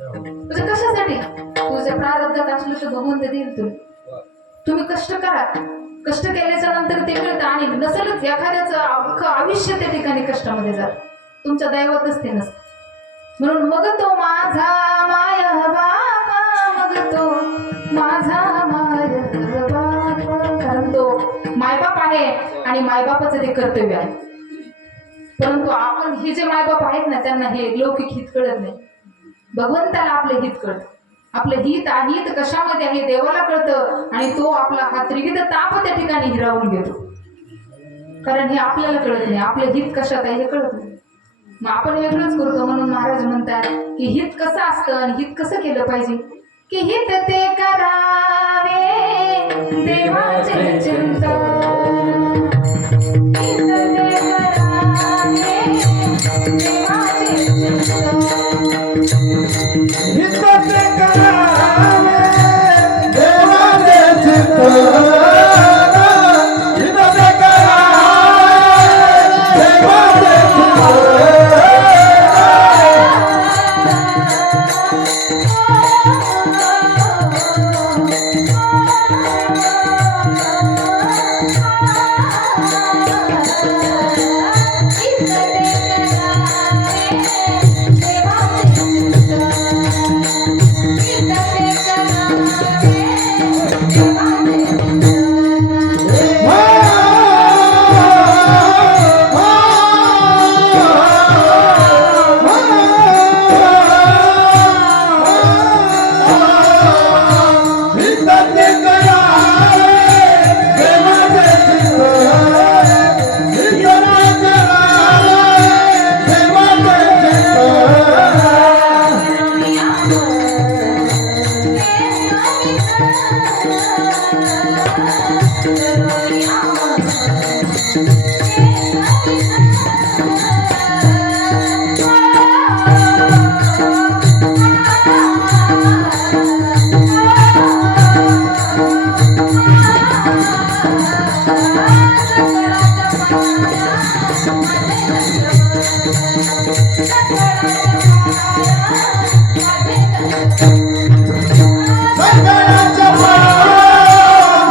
म्हणजे कशासाठी. तुझ्या प्रारब्धात असलं तर भगवंत देईल तुला. तुम्ही कष्ट करा, कष्ट केल्याच्या नंतर ते मिळतं. आणि नसेलच एखाद्याचं अख्खं आयुष्य त्या ठिकाणी कष्टामध्ये जात, तुमच्या दैवातच ते नसतं. म्हणून मग तो माझा माय बाबा, मग तो माझा माय बाबा, कारण तो मायबाप आहे आणि मायबापाचं ते कर्तव्य आहे. परंतु आपण हे जे मायबाप आहेत ना त्यांना हे लौकिक हित कळत नाही, भगवंताला आपलं हित कळतं. आपलं हित अहित कशामध्ये आहे देवाला कळतं आणि तो आपला हा त्रिविध ताप त्या ठिकाणी हिरावून घेतो. कारण हे आपल्याला कळत नाही, आपलं हित कशात आहे हे कळत नाही, मग आपण वेगळंच करतो. म्हणून महाराज म्हणतात की हित कसं असतं आणि हित कसं केलं पाहिजे, की हित ते करावे देवाचे चिंतन, हित ते करावे देवाचे चिंतन, हित ते करावे देवाचे चिंतन, हित ते करावे देवाचे चिंतन. सकळाच्या माया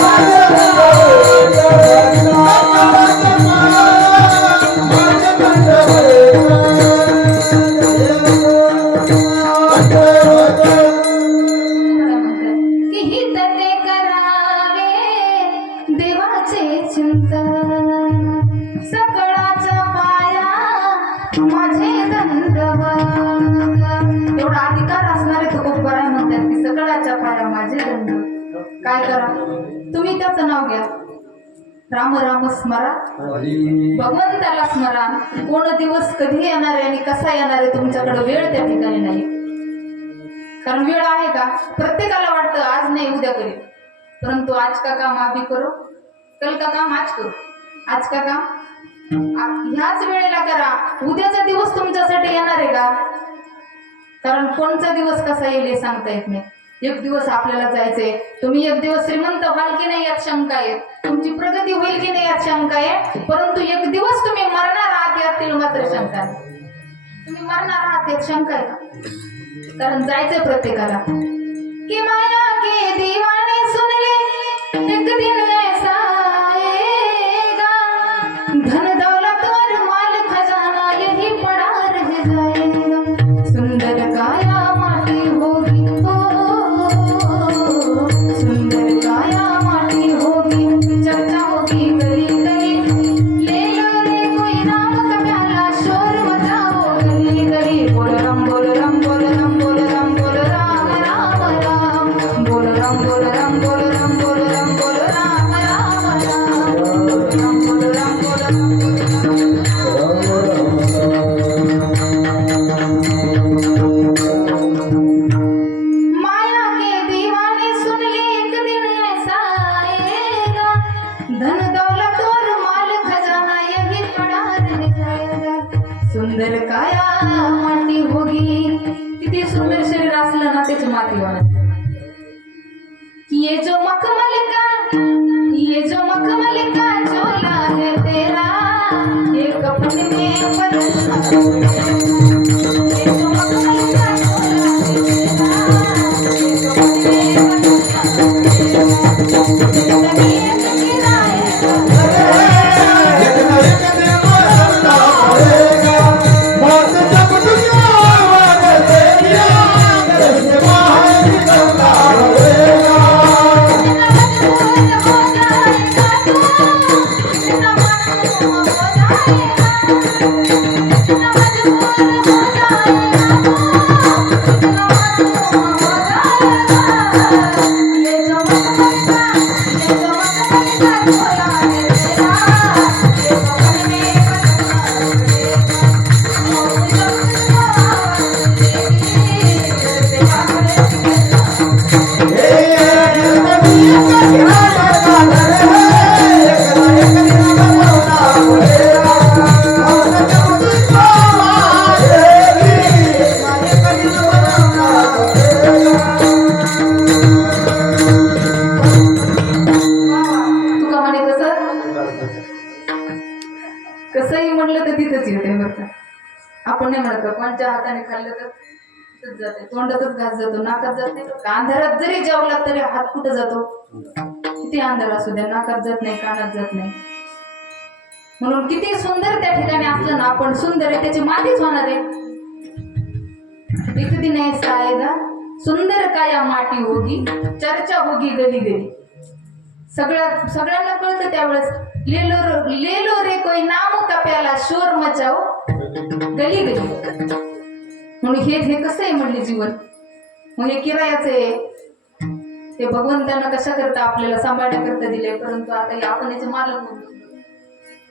माझे सकळाच्या माया माझे की हित ते करावे देवाचे चिंतन सकळाच्या पाया माझे दंडवत एवढा अधिकार असणारे तुकोबराय म्हणतात की सकळाच्या पाया माझे दंड काय करा तुम्ही त्याचं नाव घ्या राम राम स्मरा भगवंताला स्मरा कोण दिवस कधी येणार आहे आणि कसा येणार आहे तुमच्याकडे वेळ त्या ठिकाणी नाही कारण वेळ आहे का प्रत्येकाला वाटतं आज नाही उद्या करेल परंतु आज का काम अभी करो कल का काम आज करो आज का काम ह्याच वेळेला करा उद्याचा दिवस तुमच्यासाठी येणार आहे का कारण कोणचा दिवस कसा येईल हे सांगता येत नाही एक दिवस आपल्याला जायचंय तुम्ही एक दिवस श्रीमंत व्हाल की नाही यात शंका आहे तुमची प्रगती होईल की नाही यात शंका आहे परंतु एक दिवस तुम्ही मरणार आहात यातील मात्र शंका आहे तुम्ही मरणार आहात यात शंका आहे का कारण जायचंय प्रत्येकाला की माया के दीवाने सुन ले एक दिन ऐसा आएगा धन दौलत और माल खजाना यही पड़ा रह जाएगा सुंदर काया माटी होगी सुंदर काया माटी होगी चर्चा होगी गली गली ले लो रे कोई नाम का प्याला शोर मचाओ गली गली बोल राम बोल राम बोल राम बोल राम बोल राम राम राम बोल राम बोल राम बोल राम बोल राम बोल राम राम राम बोल राम बोल राम माया के दीवाने सुन ले एक दिन ऐसा आएगा धन दौलत और माल खजाना यही पड़ा रह जाएगा सुंदर काया माटी होगी किती सुंदर शरीर असलं ना त्याची माती होणार ये जो मखमल का झोला है तेरा ये कपड़े में बदलना ये जो मखमल का झोला है तेरा ये कपड़े में बदलना जिंदगी एक किराए एक ना एक दिन मरना पड़ेगा मौत जब दुनिया वाले तेरिया कैसे बाहर निकलना पड़ेगा कसंही म्हणलं तर तिथंच येते बरं का आपण नाही म्हणत कोणत्या हाताने खाल्लं तर तिथंच जाते तोंडातच घास जातो नाकात जात नाही अंधारात जरी जेवला तरी हात कुठं जातो किती अंधार असू द्या नाकात जात नाही कानात जात नाही म्हणून किती सुंदर त्या ठिकाणी असलं ना आपण सुंदर आहे त्याची मातीच होणार आहे एक दिन ऐसा आएगा सुंदर काया माटी होगी चर्चा होगी गली गली सगळ्यांना कळतं त्यावेळेस ले लो रे कोई नाम का प्याला शोर मचाओ गली गली म्हणून हे कसं आहे म्हणले जीवन मग हे किरायाचं आहे ते भगवंतांना कशा करता आपल्याला सांभाळण्याकरता दिले परंतु आता आपण याचे मालक म्हणतो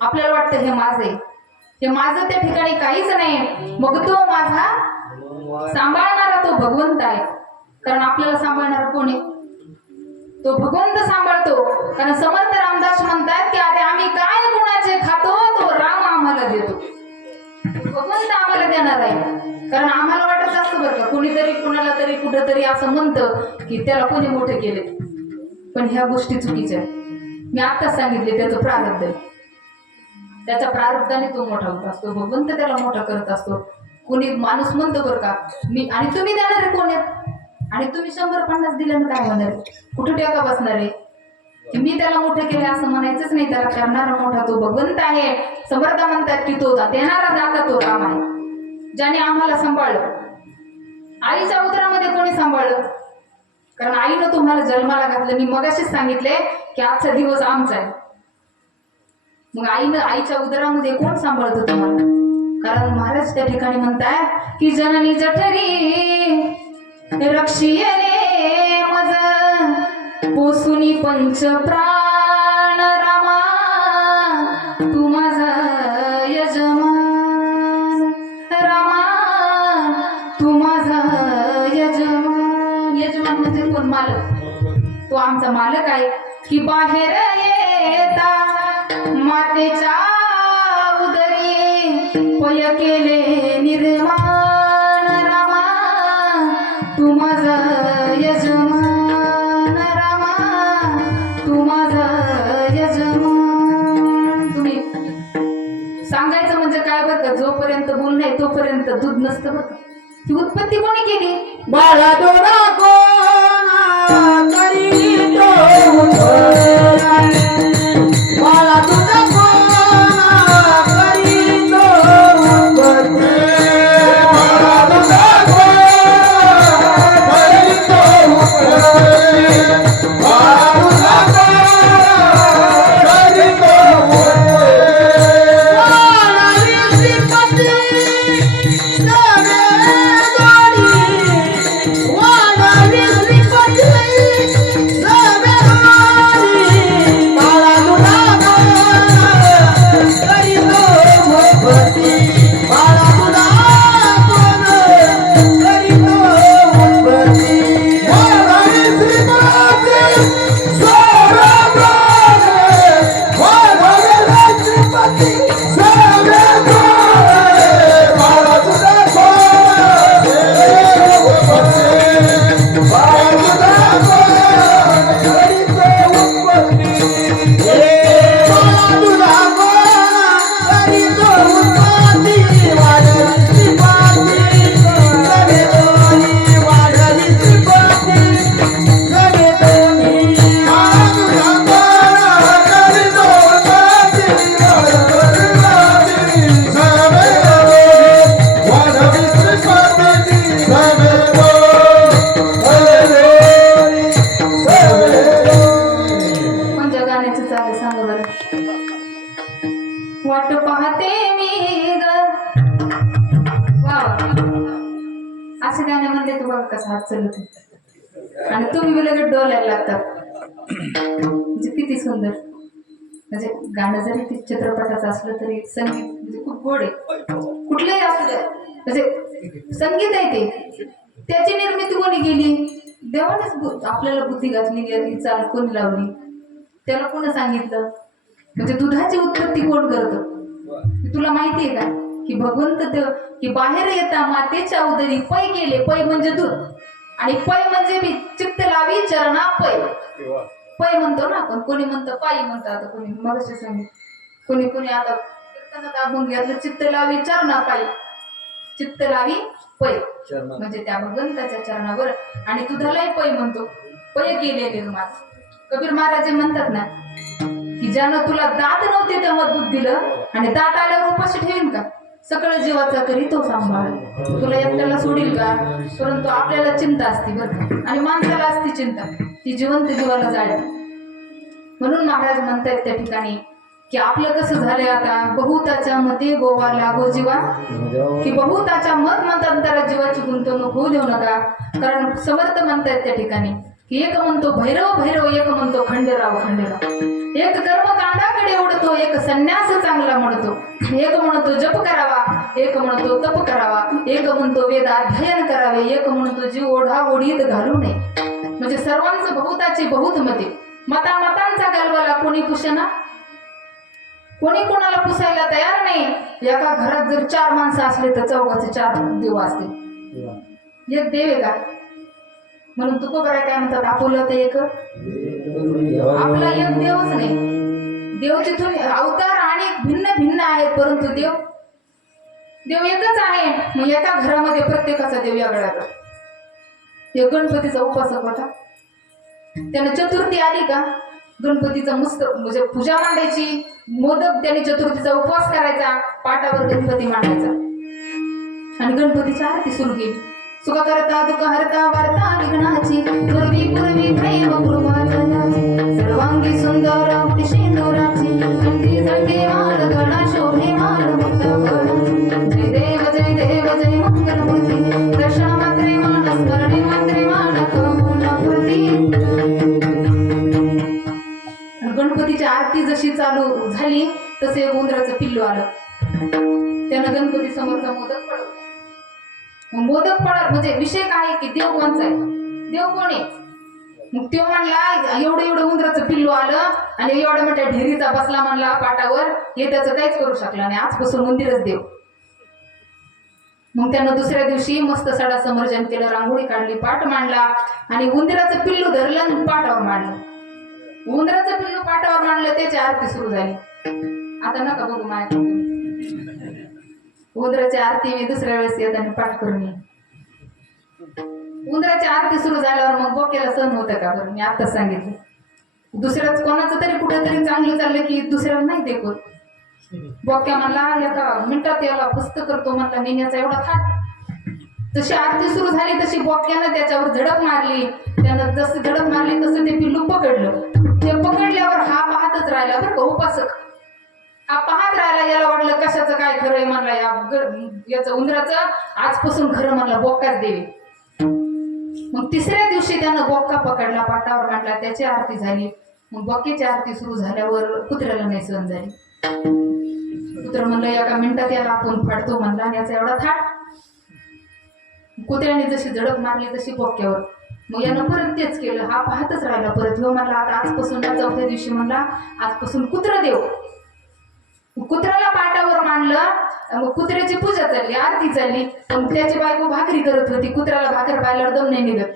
आपल्याला वाटतं हे माझं आहे हे माझं त्या ठिकाणी काहीच नाही मग तो माझा सांभाळणारा तो भगवंत आहे कारण आपल्याला सांभाळणारा कोण आहे तो भगवंत सांभाळतो कारण समर्थ रामदास म्हणतात की अरे आम्ही काय गुणाचे खातो तो राम आम्हाला देतो भगवंत आम्हाला देणार आहे कारण आम्हाला वाटत असतं बरं का कोणीतरी कुणाला तरी कुठंतरी असं म्हणतं की त्याला कोणी मोठे केले पण ह्या गोष्टी चुकीच्या आहेत मी आत्ताच सांगितले त्याचं प्रारब्ध आहे त्याच्या प्रारब्धाने तो मोठा होत असतो, भगवंत त्याला मोठा करत असतो. कोणी माणूस म्हणतो बरं का, मी आणि तुम्ही देणारे कोण आहेत, आणि तुम्ही 100-50 दिल्यानं काय होणार आहे, कुठे टेका बसणार आहे, की मी त्याला मोठं केलं असं म्हणायचंच नाही. त्याला करणारा मोठा तो भगवंत आहे. समर्थ म्हणतात की तो देणारा दाता तो राम आहे, ज्याने आम्हाला सांभाळलं. आईच्या उदरामध्ये कोणी सांभाळलं, कारण आईनं तुम्हाला जन्माला घातलं. मी मगाशीच सांगितले की आजचा दिवस आमचा आहे. मग आईच्या उदरामध्ये कोण सांभाळतं तुम्हाला, कारण महाराज त्या ठिकाणी म्हणताय की जननी जठरी रक्षियले मज पोसुनी पंच प्राण रामा तू माझा यजमान, रामा तू माझा यजमान. यजमान म्हणजे कोण, मालक. तो आमचा मालक आहे. की बाहेर येता मातेच्या उदरी पय केले निर्माण, रामा तू माझा यजमान, रामा तू माझा यजमान. तुम्ही सांगायचं म्हणजे काय बरं का, जोपर्यंत बोल नाही तोपर्यंत दूध नसतं बरं का. ही उत्पत्ती कोणी केली, बाळा तुला कोण करी तो उद्धार, बाळा तुझा कोण करी तो उद्धार, बाळा तुझा कोण करी तो उद्धार, बाळा तुझा कोण करी तो उद्धार. वाणारी श्रीपती वाट पाहते मी ग. वा असे गाणे म्हणले तर बघा कसा हात चालत आणि तुम्ही लगेच डोलायला लागतात. म्हणजे किती सुंदर. म्हणजे गाणं जरी ते चित्रपटाचं असलं तरी संगीत म्हणजे खूप गोड आहे. कुठलंही असू द्या, म्हणजे संगीत आहे ते. त्याची निर्मिती कोणी केली, देवानेच आपल्याला बुद्धी घातली, गेली चाल कोणी लावली, त्याला कोणी सांगितलं. म्हणजे दुधाची उत्पत्ती कोण करतं तुला माहिती आहे का, की भगवंत देव की बाहेर येता मातेच्या उदरी पै केले. पै म्हणजे दूध आणि पै म्हणजे मी चित्त लावी चरणा पै. पै म्हणतो ना आपण, कोणी म्हणतं पायी म्हणतं. आता कोणी मगाशी सांगितलं, कोणी कोणी आता कीर्तनात आपण घेतलं चित्त लावी चरणा पायी, चित्त लावी पै म्हणजे त्या भगवंताच्या चरणावर. आणि दुधालाही पै म्हणतो, पै केले निर्माण. कबीर महाराज म्हणतात ना की ज्यानं तुला दात नव्हते तेव्हा दूध दिलं आणि दात आल्यावर उपाशी ठेवीन का, सकळ जीवाचा करी तो सांभाळ. तुला एकट्याला सोडील का, परंतु आपल्याला चिंता असते बरं का, आणि माणसाला असते चिंता, ती जिवंत जीवाला जाळते. म्हणून महाराज म्हणतात त्या ठिकाणी की आपलं कसं झालंय आता, बहुताच्या मते गोवा लागो जीवा, की बहुताच्या मत मतांतरा जीवाची गुंतवणूक होऊ देऊ नका. कारण समर्थ म्हणतात त्या ठिकाणी की एक म्हणतो भैरव भैरव, एक म्हणतो खंडेराव खंडेराव. एक कर्मकांडाकडे ओढतो, एक संन्यास चांगला म्हणतो. एक म्हणतो जप करावा, एक म्हणतो तप करावा, एक म्हणतो वेदाध्ययन करावे, एक म्हणतो जीव ओढा ओढीत घालू नये. म्हणजे सर्वांचं बहुताची बहुत मते. मतांचा गलबला कोणी पुसेना, कोणी कोणाला पुसायला तयार नाही. एका घरात जर 4 माणसं असले तर चौघाचे 4 देव असते, एक देव आहे का. म्हणून तुकोबाराय काय म्हणतात, आपुलं ते एक, आपला एक देवच नाही. देव तिथून अवतार आणि भिन्न भिन्न आहेत, परंतु देव एकच आहे. मग एका घरामध्ये प्रत्येकाचा देव वेगळा. देव गणपतीचा उपासक होता. त्यानं चतुर्थी आली का गणपतीचा मस्त म्हणजे पूजा मांडायची, मोदक त्याने चतुर्थीचा उपवास करायचा, पाटावर गणपती मांडायचा आणि गणपतीची आरती सुरू केली. सुख करता दुःख हरता वार्ता विघ्नाची, पूर्वी पूर्वी प्रेम कृपाची, सर्वांगी सुंदर मुठी शेंदुराची, कंठी जळके वाल गळा शोभे वाल मुक्त गळाची. जय देव जय मंगलमूर्ती, दर्शन मात्रे मान स्मरणे मात्रे मान करुणाकृती. गणपतीची आरती जशी चालू झाली तसे एक उंदराचं पिल्लू आलं. त्यानं गणपती समोरचा मोदक पडवला. मोदक पडत म्हणजे विषय काय आहे की देव कोणचा आहे, देव कोण आहे. मग तो म्हणला एवढं एवढं उंदराचं पिल्लू आलं आणि एवढ्या मोठ्या ढेरीचा बसला म्हणला पाटावर, हे त्याचं काहीच करू शकला नाही, आजपासून उंदीरच देव. मग त्यानं दुसऱ्या दिवशी मस्त सडा समर्जन केलं, रांगोळी काढली, पाट मांडला आणि उंदराचं पिल्लू धरलं आणि पाटावर मांडलं. उंदराचं पिल्लू पाटावर मांडलं, त्याची आरती सुरू झाली. आता नका बघू माझ्या उंदराची आरती मी दुसऱ्या वेळेस येत आणि पाठ करून ये. उंदराची आरती सुरू झाल्यावर मग बोक्याला सहन होतं का बरं, मी आताच सांगितलं. दुसऱ्याच कोणाचं तरी कुठेतरी चांगलं चाललं की दुसऱ्याला नाही देखत. बोक्या म्हणला एका मिनिटात याला फस्त करतो म्हणला मेन्याचा एवढा थाट. जशी आरती सुरू झाली तशी बोक्यानं त्याच्यावर झडप मारली. त्यानं जसं झडप मारली तसं ते पिल्लू पकडलं. ते पकडल्यावर हा पाहतच राहिला बरं का उपासक. हा पाहत राहिला, याला वाटलं कशाचं काय खरंय म्हणला याचं उंदराचं, आजपासून खरं म्हणला बोक्काच देवी. मग तिसऱ्या दिवशी त्यानं बोक्का पकडला, पाटावर मांडला, त्याची आरती झाली. मग बोक्याची आरती सुरू झाल्यावर कुत्र्याला नाही सहन झाली. कुत्र म्हणलं एका मिनिटात याला आपण फाडतो म्हणला आणि याचा एवढा थाट. कुत्र्याने जशी झडप मारली तशी बोक्यावर. मग यानं परत तेच केलं. हा पाहतच राहिला. परत ह्यो म्हणला आता आजपासून चौथ्या दिवशी म्हणला आजपासून कुत्र देव. कुत्र्याला पाटावर मांडलं. मग कुत्र्याची पूजा चालली, आरती चालली. पण त्याची बायको भाकरी करत होती. कुत्र्याला भाकर पाहिल्यावर दम नाही निघत.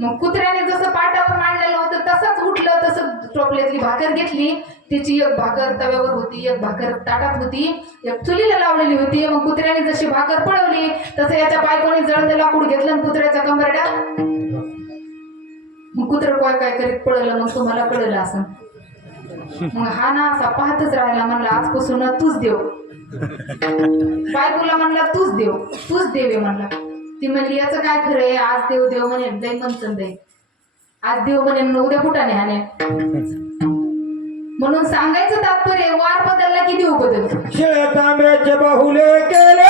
मग कुत्र्याने जसं पाटावर मांडलेलं होतं तसंच उठलं, तसं टोपल्यातली भाकर घेतली. त्याची एक भाकर तव्यावर होती, एक भाकर ताटात होती, एक चुलीला लावलेली होती. मग कुत्र्याने जशी भाकर पळवली तसं याच्या बायकोने जळतं लाकूड घेतलं आणि कुत्र्याच्या कंबरड्यात. मग कुत्र काय करीत पळलं. मग तुम्हाला कळलं असं. मग हा ना असा पाहतच राहिला. म्हणला आजपासून तूच देव. बायकोला म्हणला तूच देव, तूच देव आहे म्हणला. ती म्हणली याचं काय खरं आहे, आज देव देव म्हणे दै मनचंद आहे, आज देव म्हणे उद्या फुटाने हाणे. म्हणून सांगायचं तात्पर्य वार बदलला की देव बदलतो. शिळ तांब्याचे बाहुले केले,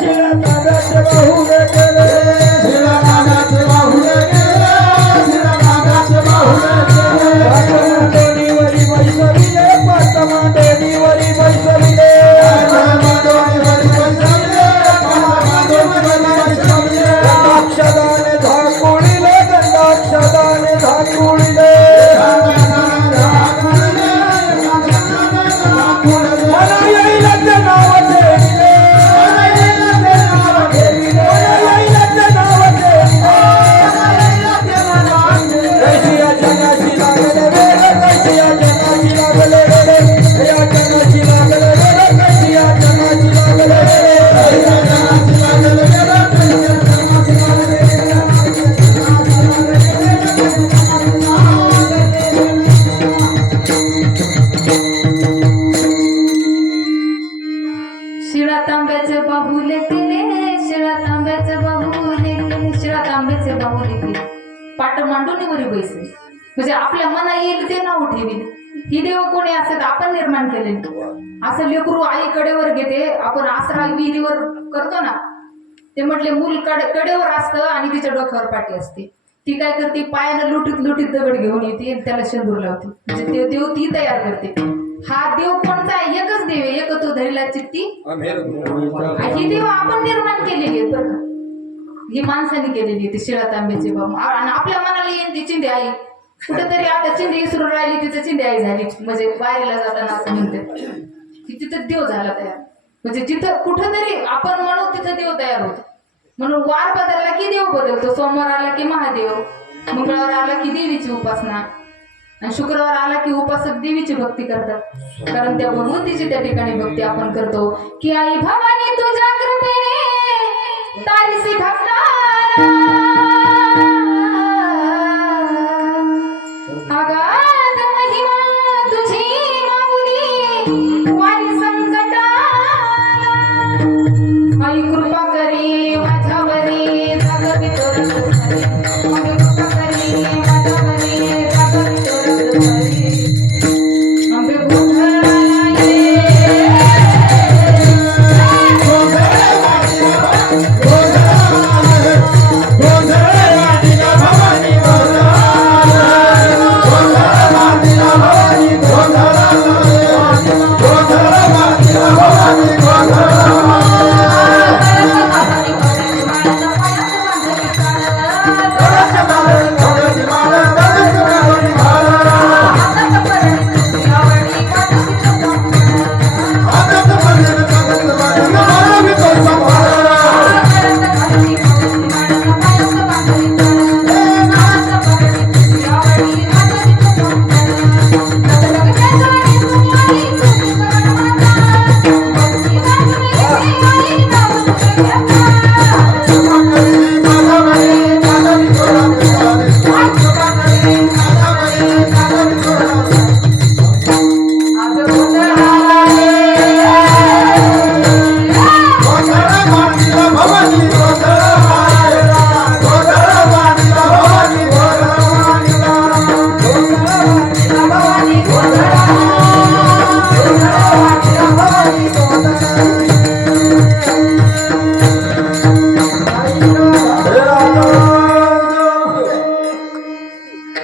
शिळ तांब्याचे बाहुले केले, शिळ तांब्याचे बाहुले केले, शिळ तांब्याचे बाहुले केले. पाटमांडोनीवरी बैसविले, पाटमांडोनीवरी बैसविले, पाटमांडोनीवरी बैसविले, पाटमांडोनीवरी बैसविले. गंधाक्षदाने झाकुळिले, गंधाक्षदाने झाकुळिले, मला येईल ते नाव ठेविले, मला येईल ते नाव ठेविले, मला येईल ते नाव ठेविले. कैसिया जगाची लागले वेळ, कैसिया जगाची लागले वेळ, या जगाची लागले वेळ, कैसिया जगाची लागले वेळ, कैसिया जगाची लागले वेळ, कैसिया जगाची लागले वेळ. शिळा तांब्याचे बाहुले केले, शिळा तांब्याचे बाहुले केले, शिळा तांब्याचे बाहुले केले. पाट मांडोनीवरी बैसे म्हणजे आपल्या मना येईल ते नाव ठेवील. ही देव कोणी असत आपण निर्माण केले. असं लेकरू आई कडेवर घेते, आपण आसरा विहिरीवर करतो ना, ते म्हटले मूल कडेवर असतं आणि तिच्या डोक्यावर पाठी असते. ती काय करते, पायानं लुटीत लुटीत दगड घेऊन येते आणि त्याला शेंदूर लावते. म्हणजे ते देव ती तयार करते. हा देव कोणता आहे, एकच देव आहे, एक तो धरीला चित्ती. ही देव आपण निर्माण केलेली आहे बरं, ही माणसाने केलेली आहे. ती शिळा तांब्याची बाबू आणि आपल्या मनाला येईन ती चिंधी आई. कुठेतरी आता चिंधी विसरून राहिली, तिथं चिंधी आई झाली. म्हणजे वारीला जाताना असं म्हणते की तिथं देव झाला तयार. म्हणजे जिथं कुठंतरी आपण म्हणू तिथं देव तयार होतो. म्हणून वार बदलला की देव बदलतो. सोमवार आला की महादेव, मंगळवार आला की देवीची उपासना, आणि शुक्रवार आला की उपासक देवीची भक्ती करतात, कारण त्या भगवतीची त्या ठिकाणी भक्ती आपण करतो की आई भवानी तुझ्या कृपेने तारीसी भक्ताला अगाध महिमा तुझी माऊली वारी संकटाला आई कृपा करी माझ्यावरी जागवी तोरत झाली आई कृपा करी माझ्यावरी जागवी तोरत झाली आंबे गोंधळाला ये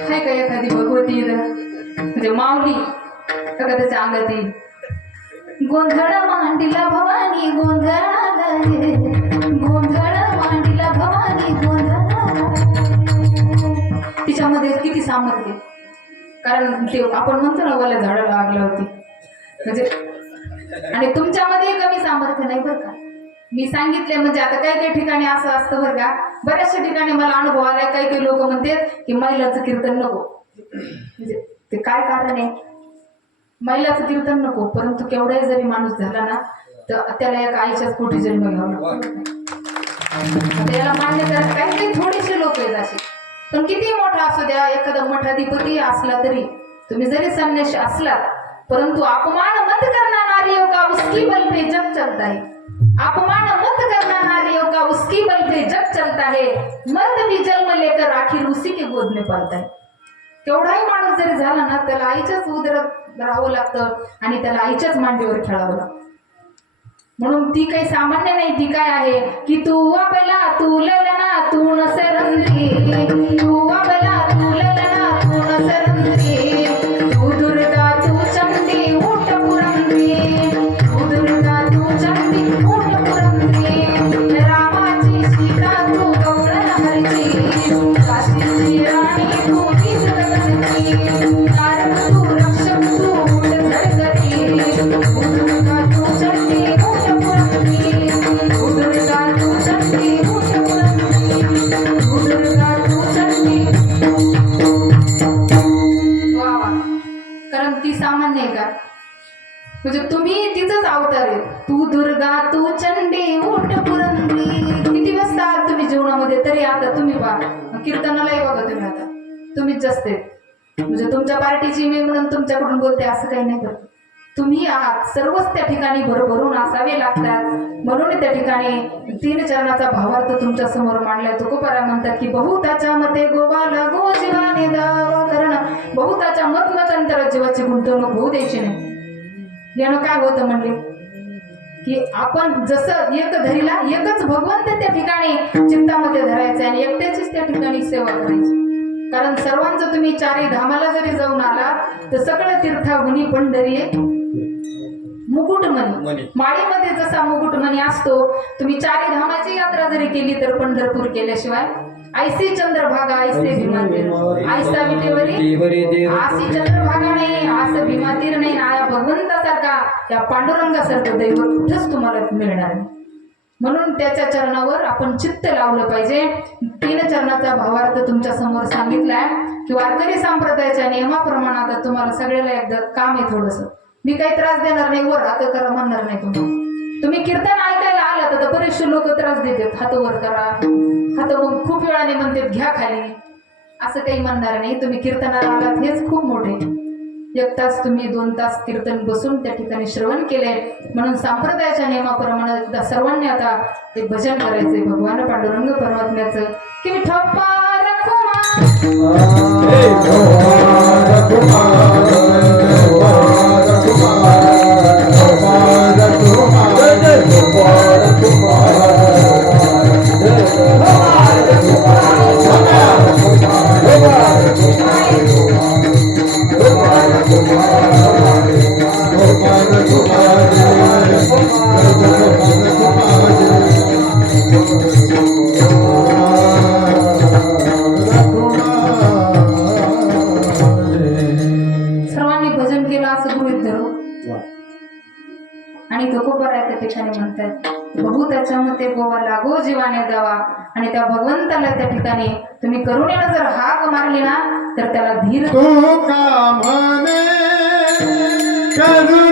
हाय का एखादी भगवती म्हणजे माऊली का त्याच्या अंगात येईल गोंधळ मांडीला भवानी गोंधळाला रे गोंधळ मांडीला भवानी गोंधळाला रे. तिच्यामध्ये किती सामर्थ्य आहे. कारण ते आपण म्हणतो ना ओल्या झाडाला आग लावते म्हणजे आणि तुमच्यामध्ये कमी सामर्थ्य नाही बरं का. मी सांगितले म्हणजे आता काही काही ठिकाणी असं असतं बरं का. बऱ्याचशा ठिकाणी मला अनुभव आलाय काही काही लोक म्हणतात की महिलाचं कीर्तन नको म्हणजे ते काय कारण आहे. महिलाचं कीर्तन नको परंतु केवढाही जरी माणूस झाला ना तर त्याला एक आईच्याच पोटी जन्म घ्यावा लागतो. त्याला मान्य करत काही काही थोडेसे लोक आहेत असे. पण किती मोठा असू द्या एखादा मठाधिपती असला तरी तुम्ही जरी संन्यासी असलात परंतु अपमान मत करना नारियों का उसकी बल पे जग चलता है. अपमान मत करना नारियों का उसकी बल पे जग चलता है. मर्द भी जन्म लेकर आखिर उसी के गोद में पलता है. केवढाही माणूस जरी झाला ना त्याला आईच्याच उदरात राहावं लागतं आणि त्याला आईच्याच मांडीवर खेळावं लागतं. म्हणून ती काही सामान्य नाही. ती काय आहे की तू वाबला तू ललना तू न सरंद्री तू वाबला तू ललना तू न सरंद्री तू दुर्गा तू चंडी उठ पुरंद्री तू दुर्गा तू चंडी उठ पुरंद्री रामाची सीता तू गौरण हरची काशीची राणी तू वीज गगनची तारक तू रक्षक तू उठ झळकती तू दुर्गा तू चंडी उठ पुरंद्री तू दुर्गा तू चंडी उठ पुरंद्री तू दुर्गा तू चंडी. वा वा. कारण ती सामान्य आहे का म्हणजे तुम्ही तिचंच अवतार आहे. तू दुर्गा तू चंडी उठ पुरंद्री. किती व्यस्त आहात तुम्ही जीवनामध्ये तरी आता तुम्ही पहा कीर्तनालाही बघा तुम्ही आता तुम्हीच जास्त आहे म्हणजे तुमच्या पार्टीची मी म्हणून तुमच्याकडून बोलते असं काही नाही करत. तुम्ही आहात सर्वच त्या ठिकाणी भरभरून असावे लागतात. म्हणून त्या ठिकाणी 3 चरणाचा भावार्थ तुमच्या समोर मांडलाय. तुकोबाराय म्हणतात की बहुताच्या मते गोवाला गो जीवाने दावा करणं बहुताच्या मतमतांतरात जीवाची गुंतवणूक होऊ द्यायची नाही. यानं काय होतं म्हणले की आपण जसं एक धरीला एकच भगवंत त्या ठिकाणी चित्तामध्ये धरायचं आणि एकट्याचीच त्या ठिकाणी सेवा करायची. कारण सर्वांचं तुम्ही 4ही धामाला जरी जाऊन आला तर सगळं तीर्थाहुनी पंढरी मुकुटमणी. माळीमध्ये जसा मुकुटमणी असतो तुम्ही 4ही धामाची यात्रा जरी केली तर पंढरपूर केल्याशिवाय ऐसी चंद्रभागा ऐसे भीमातीर ऐसा विटेवरी आसी चंद्रभागा नाही असं भीमातीर नाही. या भगवंतासारखा या पांडुरंगासारखं दैवत कुठंच तुम्हाला मिळणार नाही. म्हणून त्याच्या चरणावर आपण चित्त लावलं पाहिजे. 3 चरणाचा भावार्थ तुमच्या समोर सांगितलाय की वारकरी संप्रदायाच्या नियमाप्रमाणे आता तुम्हाला सगळ्याला एकदा काम आहे थोडंसं. मी काही त्रास देणार नाही, वर हात करा म्हणणार नाही तुम्ही कीर्तन ऐकायला आलात तर बरेचसे लोक त्रास देतात, हात वर करा, हात मग खूप वेळाने म्हणतात घ्या खाली, असं काही म्हणणार नाही. तुम्ही कीर्तनाला आलात हेच खूप मोठे. 1 तास तुम्ही 2 तास कीर्तन बसून त्या ठिकाणी श्रवण केले, म्हणून संप्रदायाच्या नियमाप्रमाणे सर्वांनी आता ते भजन करायचंय भगवान पांडुरंग परमात्म्याचं की विठोबा रखुमा सर्वांनी भजन केलं असं गृहीत धरू. आणि तुकोबारा त्या ठिकाणी म्हणतात बघू त्याच्यामध्ये गोवा लागो जीवाने द्यावा. आणि त्या भगवंताला त्या ठिकाणी तुम्ही करुणेनं जर हाक मारली ना तर त्याला धीर तू का म्हणे करू